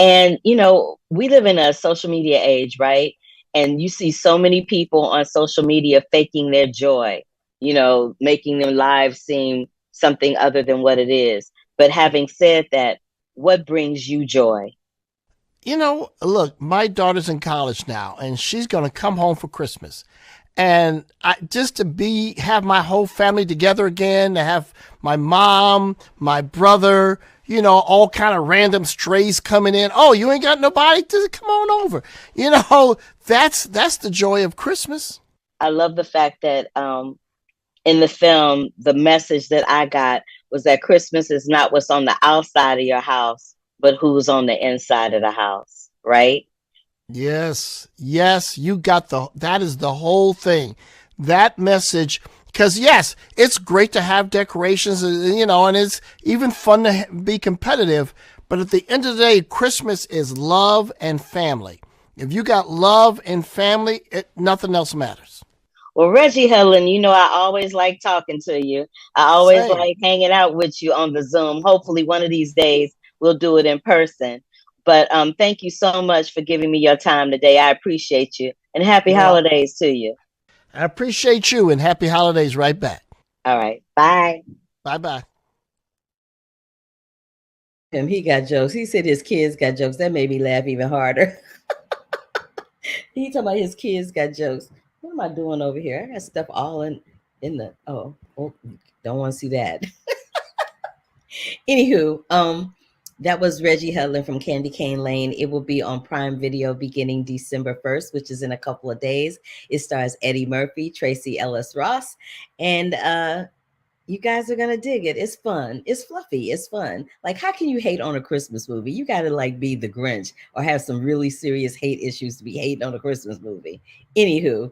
And, we live in a social media age, right? And you see so many people on social media faking their joy, making their lives seem something other than what it is. But having said that, what brings you joy? Look, my daughter's in college now, and she's going to come home for Christmas. And just to have my whole family together again, to have my mom, my brother, all kind of random strays coming in. Oh, you ain't got nobody? Just come on over. That's the joy of Christmas. I love the fact that in the film, the message that I got was that Christmas is not what's on the outside of your house, but who's on the inside of the house, right? Yes, you got that is the whole thing. That message, because yes, it's great to have decorations, and it's even fun to be competitive. But at the end of the day, Christmas is love and family. If you got love and family, nothing else matters. Well, Reggie Helen, I always like talking to you. I always like hanging out with you on the Zoom. Hopefully one of these days we'll do it in person. But thank you so much for giving me your time today. I appreciate you. And happy holidays to you. I appreciate you, and happy holidays right back. All right. Bye. Bye-bye. He got jokes. He said his kids got jokes. That made me laugh even harder. He talking about his kids got jokes. What am I doing over here? I got stuff all in the oh don't want to see that. Anywho, that was Reggie Hudlin from Candy Cane Lane. It will be on Prime Video beginning December 1st, which is in a couple of days. It stars Eddie Murphy, Tracy Ellis Ross, and you guys are gonna dig it. It's fun. It's fluffy. It's fun. Like, how can you hate on a Christmas movie? You gotta be the Grinch or have some really serious hate issues to be hating on a Christmas movie. Anywho,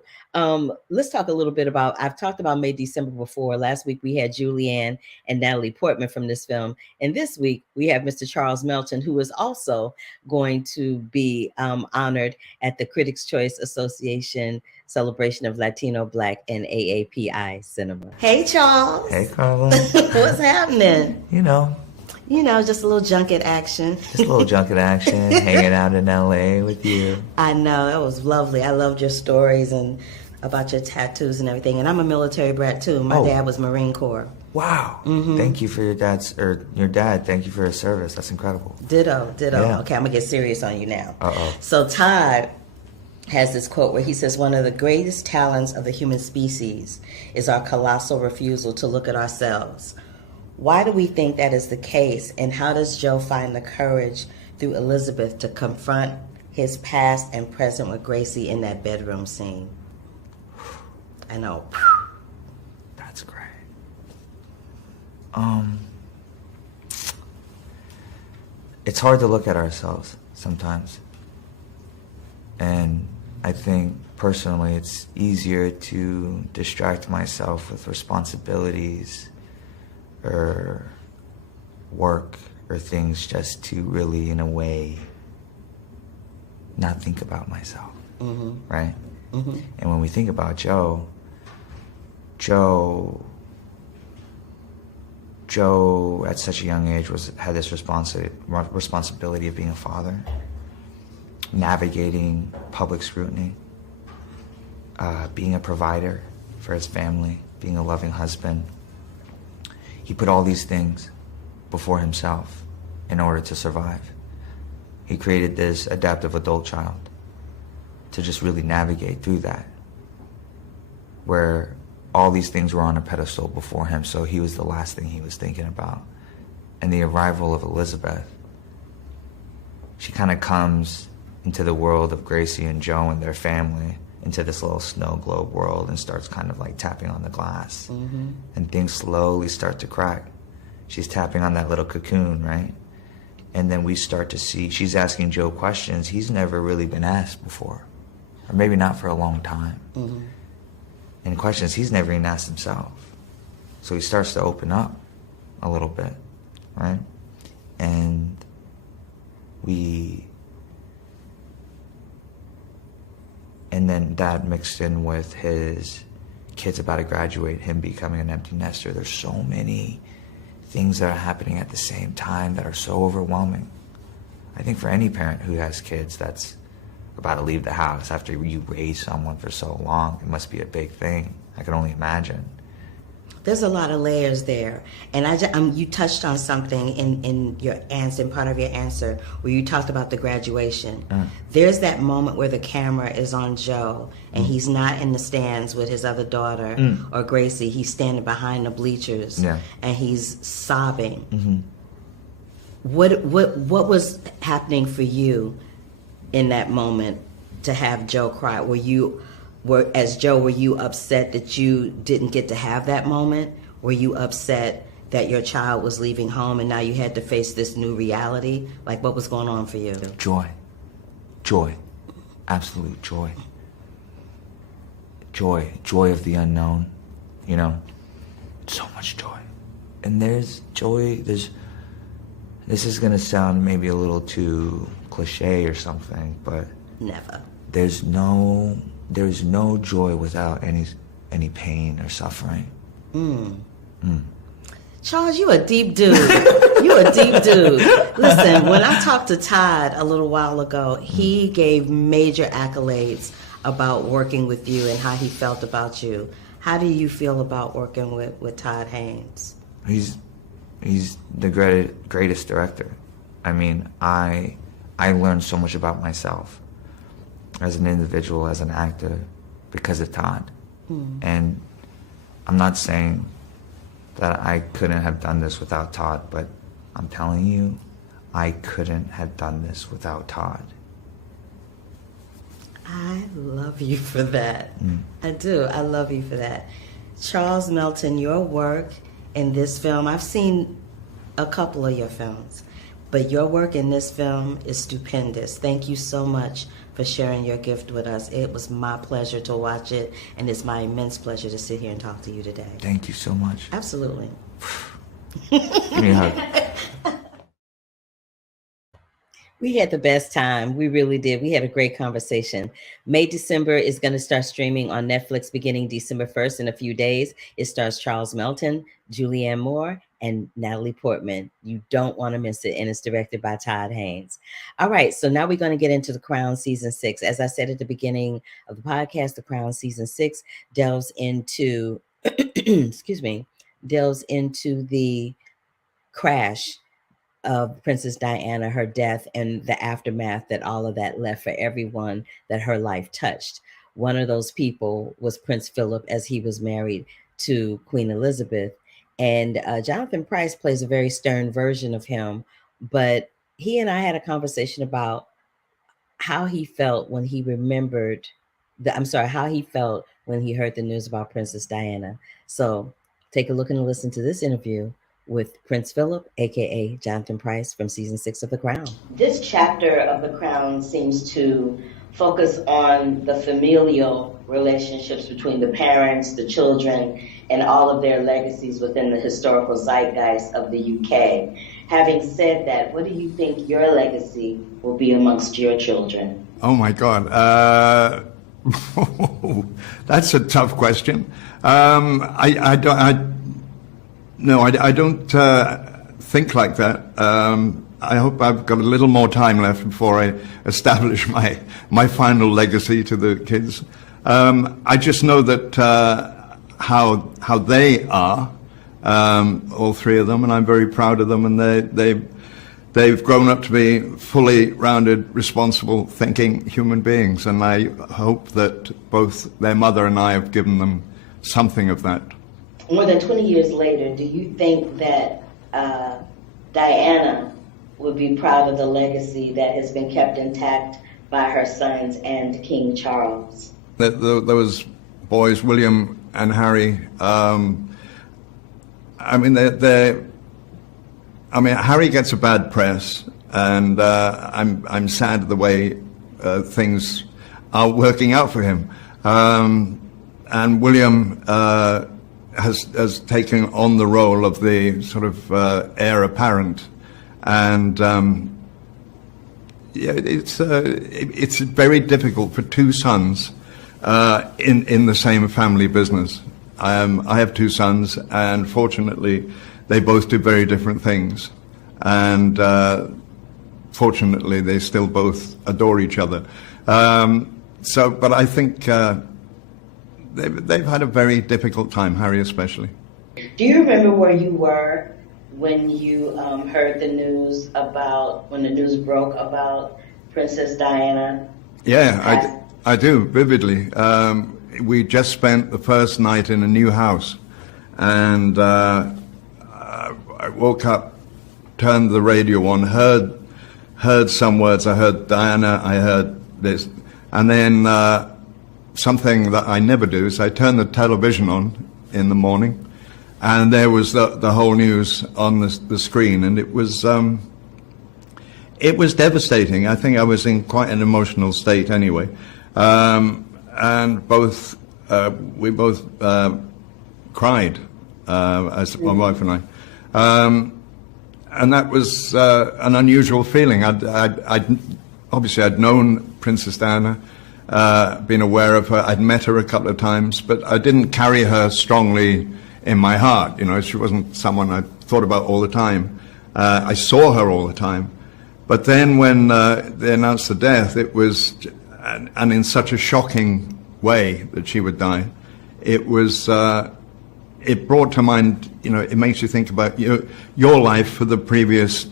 let's talk a little bit about, I've talked about May December before. Last week we had Julianne and Natalie Portman from this film. And this week we have Mr. Charles Melton, who is also going to be honored at the Critics' Choice Association celebration of Latino, Black, and AAPI cinema. Hey, Charles. Hey, Carla. What's happening? Just a little junket action. Hanging out in LA with you. I know, it was lovely. I loved your stories and about your tattoos and everything. And I'm a military brat too. My dad was Marine Corps. Wow. Mm-hmm. Thank you for your dad. Thank you for his service. That's incredible. Ditto. Yeah. Okay, I'm gonna get serious on you now. Uh-oh. So Todd has this quote where he says, one of the greatest talents of the human species is our colossal refusal to look at ourselves. Why do we think that is the case? And how does Joe find the courage through Elizabeth to confront his past and present with Gracie in that bedroom scene? I know. That's great. It's hard to look at ourselves sometimes. And I think personally it's easier to distract myself with responsibilities or work or things just to really, in a way, not think about myself, right? Mm-hmm. And when we think about Joe at such a young age had this responsibility of being a father, navigating public scrutiny, being a provider for his family, being a loving husband. He put all these things before himself in order to survive. He created this adaptive adult child to just really navigate through that, where all these things were on a pedestal before him, so he was the last thing he was thinking about. And the arrival of Elizabeth, she kind of comes into the world of Gracie and Joe and their family, into this little snow globe world, and starts kind of like tapping on the glass. And things slowly start to crack. She's tapping on that little cocoon, right? And then we start to see, she's asking Joe questions he's never really been asked before, or maybe not for a long time. Mm-hmm. And questions he's never even asked himself. So he starts to open up a little bit, right? And then that mixed in with his kids about to graduate, him becoming an empty nester. There's so many things that are happening at the same time that are so overwhelming. I think for any parent who has kids that's about to leave the house after you raise someone for so long, it must be a big thing. I can only imagine. There's a lot of layers there, and you touched on something in your answer, in part of your answer, where you talked about the graduation. There's that moment where the camera is on Joe, and he's not in the stands with his other daughter or Gracie. He's standing behind the bleachers, and he's sobbing. What was happening for you in that moment to have Joe cry? Were you upset that you didn't get to have that moment? Were you upset that your child was leaving home and now you had to face this new reality? Like, what was going on for you? Joy, absolute joy. Joy of the unknown, you know, so much joy. And there's joy, this is gonna sound maybe a little too cliche or something, but Never. There's no joy without any pain or suffering. Charles, you a deep dude. You a deep dude. Listen, when I talked to Todd a little while ago, he gave major accolades about working with you and how he felt about you. How do you feel about working with Todd Haynes? He's the greatest director. I mean, I learned so much about myself as an individual, as an actor, because of Todd. And I'm not saying that I couldn't have done this without Todd, but I'm telling you, I couldn't have done this without Todd. I love you for that. I do. I love you for that. Charles Melton, your work in this film, I've seen a couple of your films, but your work in this film is stupendous. Thank you so much for sharing your gift with us. It was my pleasure to watch it, and it's my immense pleasure to sit here and talk to you today. Thank you so much. Absolutely. Give me a hug. We had the best time. We really did. We had a great conversation. May December is going to start streaming on Netflix beginning December 1st in a few days. It stars Charles Melton, Julianne Moore, and Natalie Portman. You don't want to miss it, and it's directed by Todd Haynes. All right, so now we're going to get into The Crown Season 6. As I said at the beginning of the podcast, The Crown Season 6 delves into, delves into the crash of Princess Diana, her death, and the aftermath that all of that left for everyone that her life touched. One of those people was Prince Philip, as he was married to Queen Elizabeth. And Jonathan Pryce plays a very stern version of him, but he and I had a conversation about how he felt when he remembered how he felt when he heard the news about Princess Diana. So take a look and listen to this interview with Prince Philip, aka Jonathan Pryce, from season 6 of The Crown. This chapter of The Crown seems to focus on the familial relationships between the parents, the children, and all of their legacies within the historical zeitgeist of the UK. Having said that, what do you think your legacy will be amongst your children? Oh my God, that's a tough question. I don't think like that. I hope I've got a little more time left before I establish my final legacy to the kids. I just know that how they are, all three of them, and I'm very proud of them, and they've grown up to be fully rounded, responsible, thinking human beings, and I hope that both their mother and I have given them something of that. More than 20 years later, do you think that Diana would be proud of the legacy that has been kept intact by her sons and King Charles? Those boys, William and Harry, Harry gets a bad press, and I'm sad the way things are working out for him. And William has taken on the role of the sort of heir apparent, and yeah, it's very difficult for two sons in the same family business. I have two sons, and fortunately, they both do very different things, and fortunately, they still both adore each other. But I think they've had a very difficult time, Harry especially. Do you remember where you were when you heard the news when the news broke about Princess Diana? Yeah, I do, vividly. We just spent the first night in a new house, and I woke up, turned the radio on, heard some words. I heard Diana, I heard this, and then something that I never do is I turn the television on in the morning, and there was the whole news on the screen, and it was devastating. I think I was in quite an emotional state anyway. And we both cried, as my wife and I. And that was an unusual feeling. Obviously I'd known Princess Diana, been aware of her. I'd met her a couple of times, but I didn't carry her strongly in my heart. You know, she wasn't someone I thought about all the time. I saw her all the time. But then when they announced the death, it was, and in such a shocking way that she would die, it was, it brought to mind, you know, it makes you think about your life for the previous,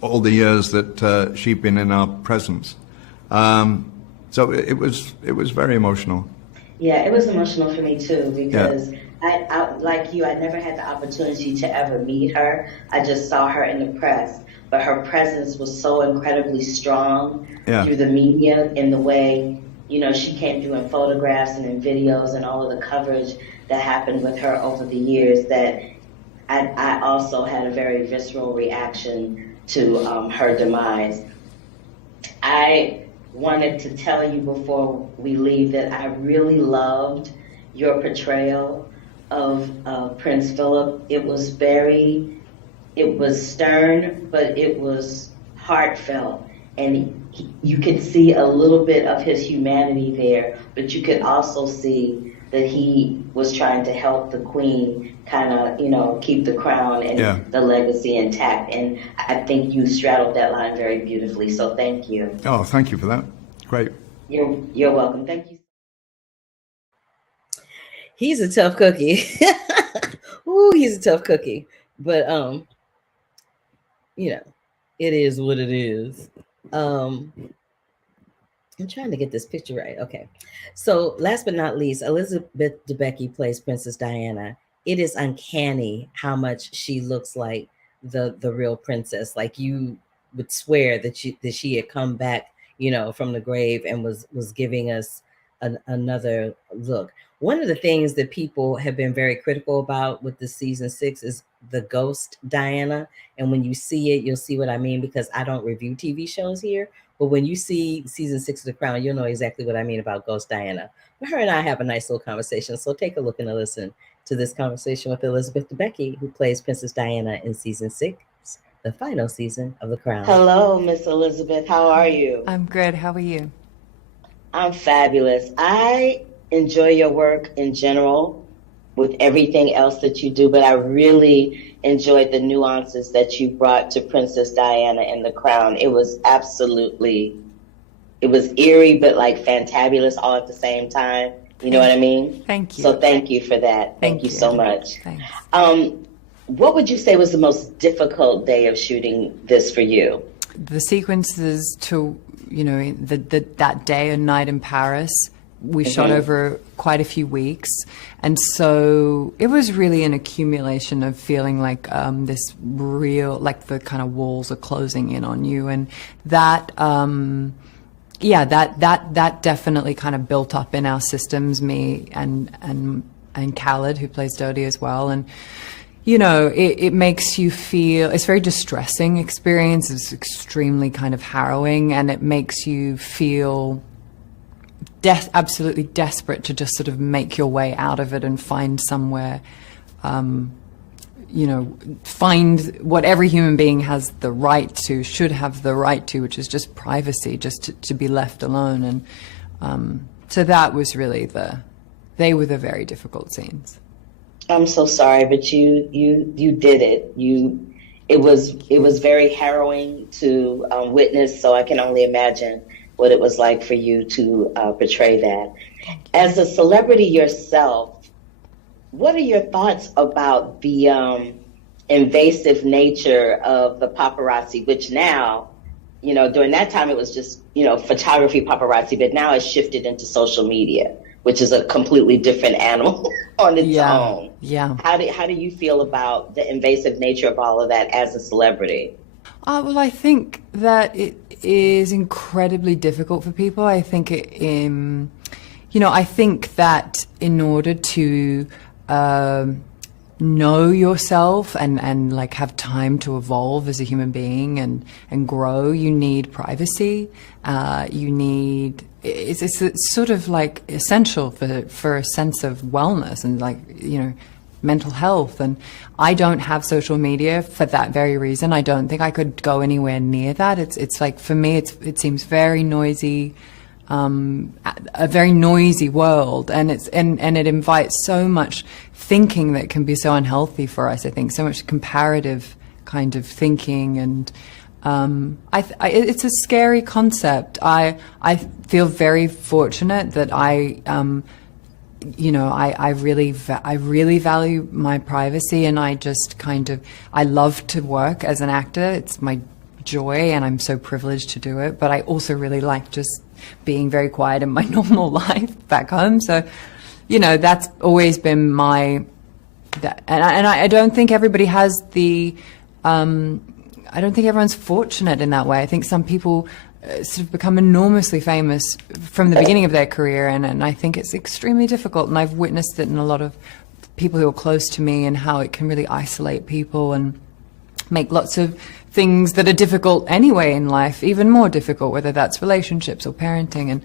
all the years that she'd been in our presence. So it was very emotional. Yeah, it was emotional for me too, because I like you, I never had the opportunity to ever meet her. I just saw her in the press, but her presence was so incredibly strong through the media, in the way, you know, she came through in photographs and in videos and all of the coverage that happened with her over the years, that I also had a very visceral reaction to her demise. I wanted to tell you before we leave that I really loved your portrayal of Prince Philip. It was stern, but it was heartfelt. And you could see a little bit of his humanity there, but you could also see that he was trying to help the Queen kind of, you know, keep the crown and the legacy intact. And I think you straddled that line very beautifully, so thank you. Oh, thank you for that. Great. You're welcome. Thank you. He's a tough cookie. Ooh, he's a tough cookie. But you know, it is what it is. I'm trying to get this picture right. Okay. So last but not least, Elizabeth Debicki plays Princess Diana. It is uncanny how much she looks like the real princess. Like, you would swear that she had come back, you know, from the grave and was giving us another look. One of the things that people have been very critical about with the season 6 is the ghost Diana. And when you see it, you'll see what I mean, because I don't review TV shows here. But when you see season 6 of The Crown, you'll know exactly what I mean about ghost Diana. But her and I have a nice little conversation. So take a look and a listen to this conversation with Elizabeth Debicki, who plays Princess Diana in season 6, the final season of The Crown. Hello, Miss Elizabeth. How are you? I'm good. How are you? I'm fabulous. I enjoy your work in general with everything else that you do, but I really enjoyed the nuances that you brought to Princess Diana in The Crown. It was eerie, but like fantabulous all at the same time. You know what I mean? Thank you. So thank you for that. Thank you so much. Thanks. What would you say was the most difficult day of shooting this for you? The sequences to, you know, that day and night in Paris, we shot over quite a few weeks. And so it was really an accumulation of feeling like this real, like the kind of walls are closing in on you. And that, that definitely kind of built up in our systems, me and Khaled, who plays Dodie as well. And, you know, it makes you feel, it's a very distressing experience. It's extremely kind of harrowing, and it makes you feel absolutely desperate to just sort of make your way out of it and find somewhere, you know, find what every human being has the right to, should have the right to, which is just privacy, just to be left alone. And so that was really they were the very difficult scenes. I'm so sorry, but you did it. It was very harrowing to witness. So I can only imagine what it was like for you to portray that. As a celebrity yourself, what are your thoughts about the invasive nature of the paparazzi, which now, you know, during that time it was just, you know, photography paparazzi, but now it's shifted into social media, which is a completely different animal on its own. Yeah. How do you feel about the invasive nature of all of that as a celebrity? Well, I think that it is incredibly difficult for people. I think I think that in order to know yourself and like have time to evolve as a human being and grow, you need privacy. It's sort of like essential for a sense of wellness and, like, you know, mental health. And I don't have social media for that very reason. I don't think I could go anywhere near that. It's like, for me, it seems very noisy, a very noisy world, and it invites so much thinking that can be so unhealthy for us. I think so much comparative kind of thinking, and it's a scary concept. I feel very fortunate that I really value my privacy, and I love to work as an actor. It's my joy, and I'm so privileged to do it. But I also really like just being very quiet in my normal life back home. So, you know, that's always been and I don't think everybody has the. I don't think everyone's fortunate in that way. I think some people sort of become enormously famous from the beginning of their career, and I think it's extremely difficult. And I've witnessed it in a lot of people who are close to me, and how it can really isolate people and make lots of things that are difficult anyway in life even more difficult, whether that's relationships or parenting. And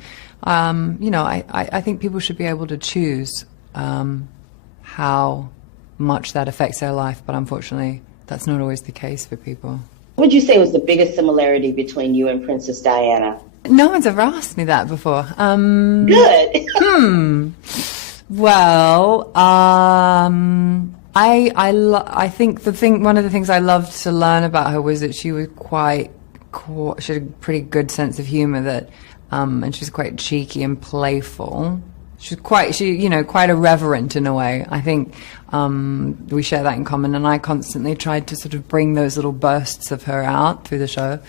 you know, I think people should be able to choose how much that affects their life, but unfortunately that's not always the case for people. What would you say was the biggest similarity between you and Princess Diana? No one's ever asked me that before. Good. Well, I think one of the things I loved to learn about her was that she was she had a pretty good sense of humor, and she was quite cheeky and playful. She's quite irreverent in a way. I think we share that in common, and I constantly tried to sort of bring those little bursts of her out through the show.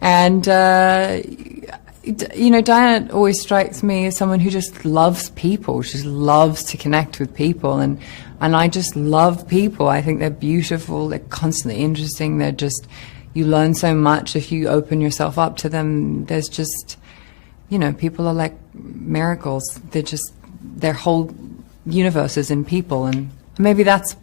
And you know, Diana always strikes me as someone who just loves people. She just loves to connect with people, and I just love people. I think they're beautiful. They're constantly interesting. They're just, you learn so much if you open yourself up to them. There's just, you know, people are like miracles. Their whole universe is in people, and maybe that's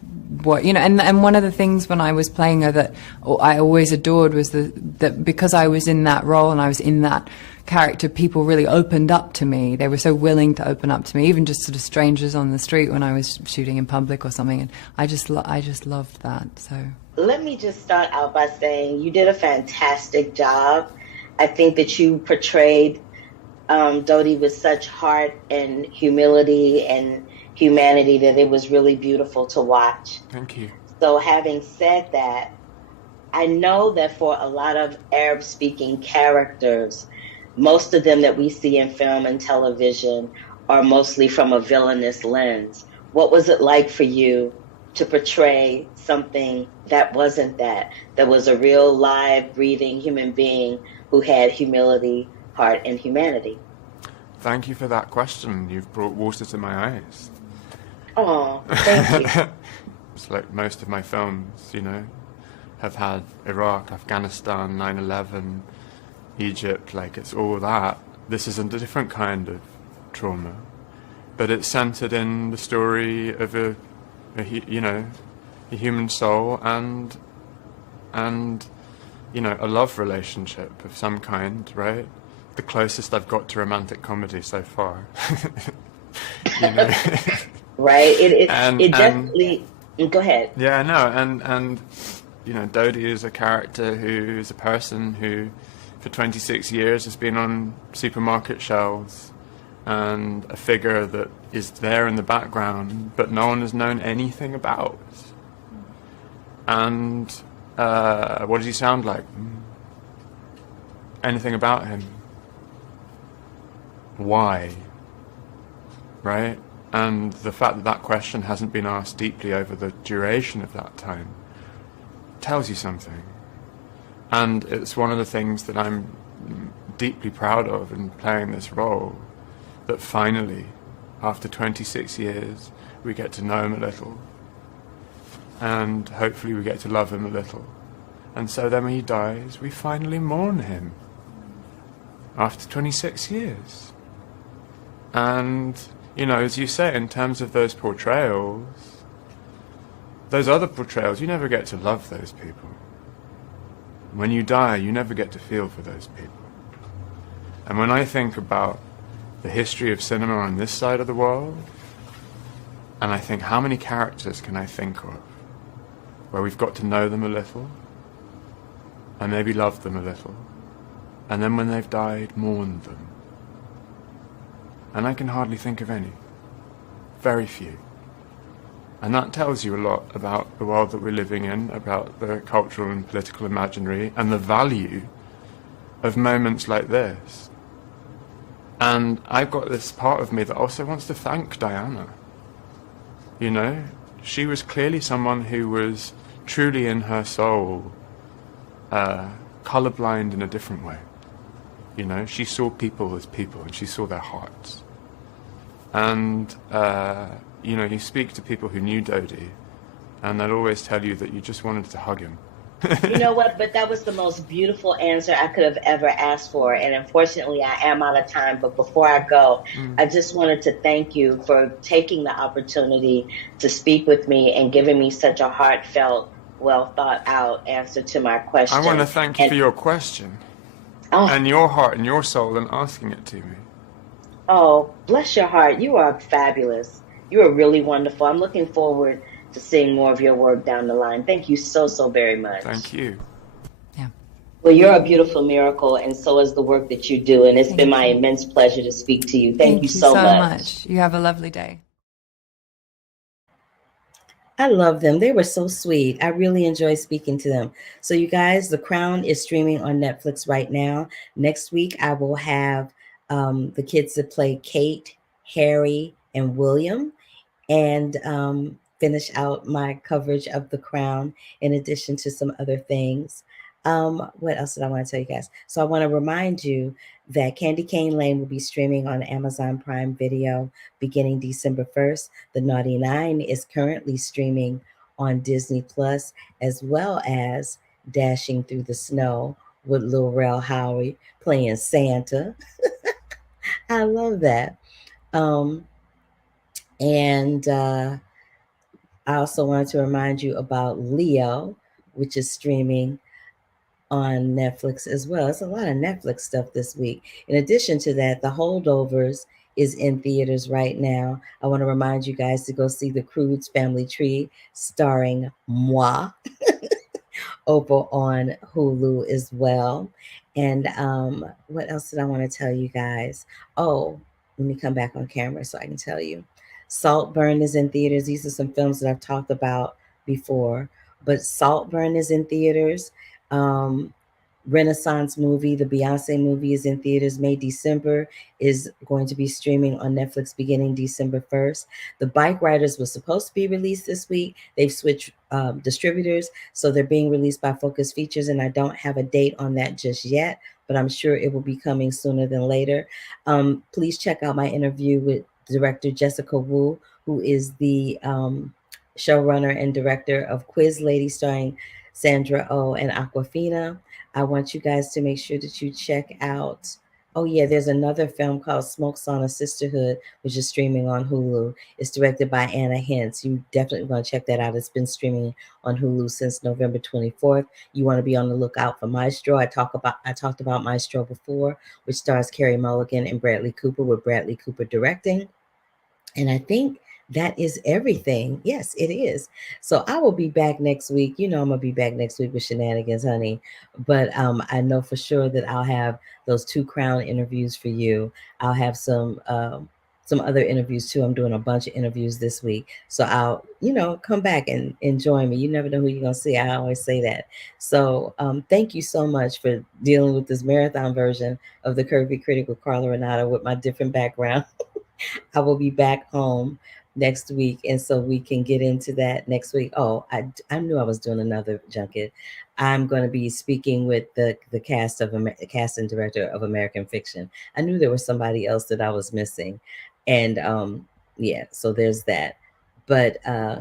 what, you know. And one of the things when I was playing her that I always adored was that because I was in that role and I was in that character, people really opened up to me. They were so willing to open up to me, even just sort of strangers on the street when I was shooting in public or something. And I just loved that. So let me just start out by saying you did a fantastic job. I think that you portrayed Dodie with such heart and humility and humanity that it was really beautiful to watch. Thank you. So having said that, I know that for a lot of Arab-speaking characters, most of them that we see in film and television are mostly from a villainous lens. What was it like for you to portray something that wasn't that was a real live, breathing human being who had humility, heart, and humanity? Thank you for that question. You've brought water to my eyes. Oh, thank you. It's like most of my films, you know, have had Iraq, Afghanistan, 9/11, Egypt, like it's all that. This is a different kind of trauma, but it's centered in the story of a a human soul and you know, a love relationship of some kind, right? The closest I've got to romantic comedy so far. You know? Right. It And definitely. Go ahead. yeah, no, and you know, Dodie is a character who is a person who, for 26 years, has been on supermarket shelves, and a figure that is there in the background, but no one has known anything about. And what does he sound like? Anything about him? Why? Right? And the fact that that question hasn't been asked deeply over the duration of that time tells you something. And it's one of the things that I'm deeply proud of in playing this role, that finally, after 26 years, we get to know him a little. And hopefully we get to love him a little. And so then when he dies, we finally mourn him after 26 years. And, you know, as you say, in terms of those portrayals, those other portrayals, you never get to love those people. When you die, you never get to feel for those people. And when I think about the history of cinema on this side of the world, and I think, how many characters can I think of where we've got to know them a little, and maybe love them a little, and then when they've died, mourn them? And I can hardly think of any. Very few. And that tells you a lot about the world that we're living in, about the cultural and political imaginary, and the value of moments like this. And I've got this part of me that also wants to thank Diana. You know, she was clearly someone who was truly in her soul colorblind in a different way. You know, she saw people as people, and she saw their hearts. And, you know, you speak to people who knew Dodie, and they'll always tell you that you just wanted to hug him. You know what? But that was the most beautiful answer I could have ever asked for. And unfortunately, I am out of time. But before I go, I just wanted to thank you for taking the opportunity to speak with me and giving me such a heartfelt, well thought out answer to my question. I want to thank you for your question, and your heart and your soul in asking it to me. Oh, bless your heart. You are fabulous. You are really wonderful. I'm looking forward to seeing more of your work down the line. Thank you so, so very much. Thank you. Yeah. Well, you're a beautiful miracle, and so is the work that you do. And it's been my immense pleasure to speak to you. Thank you so much. You have a lovely day. I love them. They were so sweet. I really enjoy speaking to them. So you guys, The Crown is streaming on Netflix right now. Next week, I will have the kids that play Kate, Harry, and William, and finish out my coverage of The Crown in addition to some other things. What else did I want to tell you guys? So I want to remind you that Candy Cane Lane will be streaming on Amazon Prime Video beginning December 1st. The Naughty Nine is currently streaming on Disney Plus, as well as Dashing Through the Snow with Lil Rel Howery playing Santa. I love that. And I also wanted to remind you about Leo, which is streaming on Netflix as well. It's a lot of Netflix stuff this week. In addition to that, The Holdovers is in theaters right now. I want to remind you guys to go see The Croods Family Tree starring moi over on Hulu as well. And what else did I want to tell you guys? Oh, let me come back on camera so I can tell you. Saltburn is in theaters. These are some films that I've talked about before, but Saltburn is in theaters. Renaissance movie, the Beyonce movie, is in theaters May, December, is going to be streaming on Netflix beginning December 1st. The Bike Riders was supposed to be released this week. They've switched distributors, so they're being released by Focus Features, and I don't have a date on that just yet, but I'm sure it will be coming sooner than later. Please check out my interview with director Jessica Wu, who is the showrunner and director of Quiz Lady, starring Sandra Oh and Aquafina. I want you guys to make sure that you check out Oh yeah, there's another film called Smoke Sauna Sisterhood, which is streaming on Hulu. It's directed by Anna Hintz. You definitely want to check that out. It's been streaming on Hulu since November 24th. You want to be on the lookout for Maestro. I talked about Maestro before, which stars Carey Mulligan and Bradley Cooper, with Bradley Cooper directing. And I think that is everything. Yes, it is. So I will be back next week. You know, I'm gonna be back next week with shenanigans, honey. But I know for sure that I'll have those 2 Crown interviews for you. I'll have some other interviews too. I'm doing a bunch of interviews this week. So I'll, come back and join me. You never know who you're gonna see. I always say that. So thank you so much for dealing with this marathon version of the Curvy Critic with Carla Renata with my different background. I will be back home next week, and so we can get into that next week. Oh, I knew I was doing another junket. I'm going to be speaking with the cast of cast and director of American Fiction. I knew there was somebody else that I was missing, and yeah, so there's that. But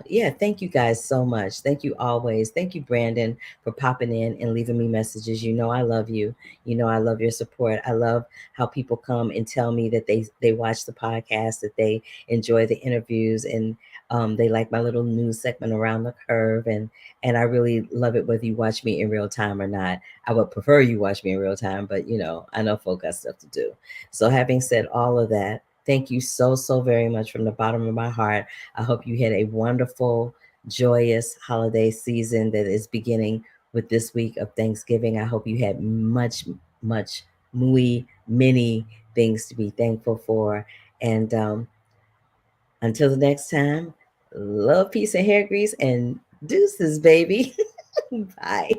yeah, thank you guys so much. Thank you always. Thank you, Brandon, for popping in and leaving me messages. You know I love you. You know I love your support. I love how people come and tell me that they watch the podcast, that they enjoy the interviews, and they like my little news segment around the curve, and I really love it whether you watch me in real time or not. I would prefer you watch me in real time, but I know folk got stuff to do. So having said all of that, thank you so very much from the bottom of my heart. I hope you had a wonderful, joyous holiday season that is beginning with this week of Thanksgiving. I hope you had much many things to be thankful for. And until the next time, love, peace, and hair grease, and deuces, baby. Bye.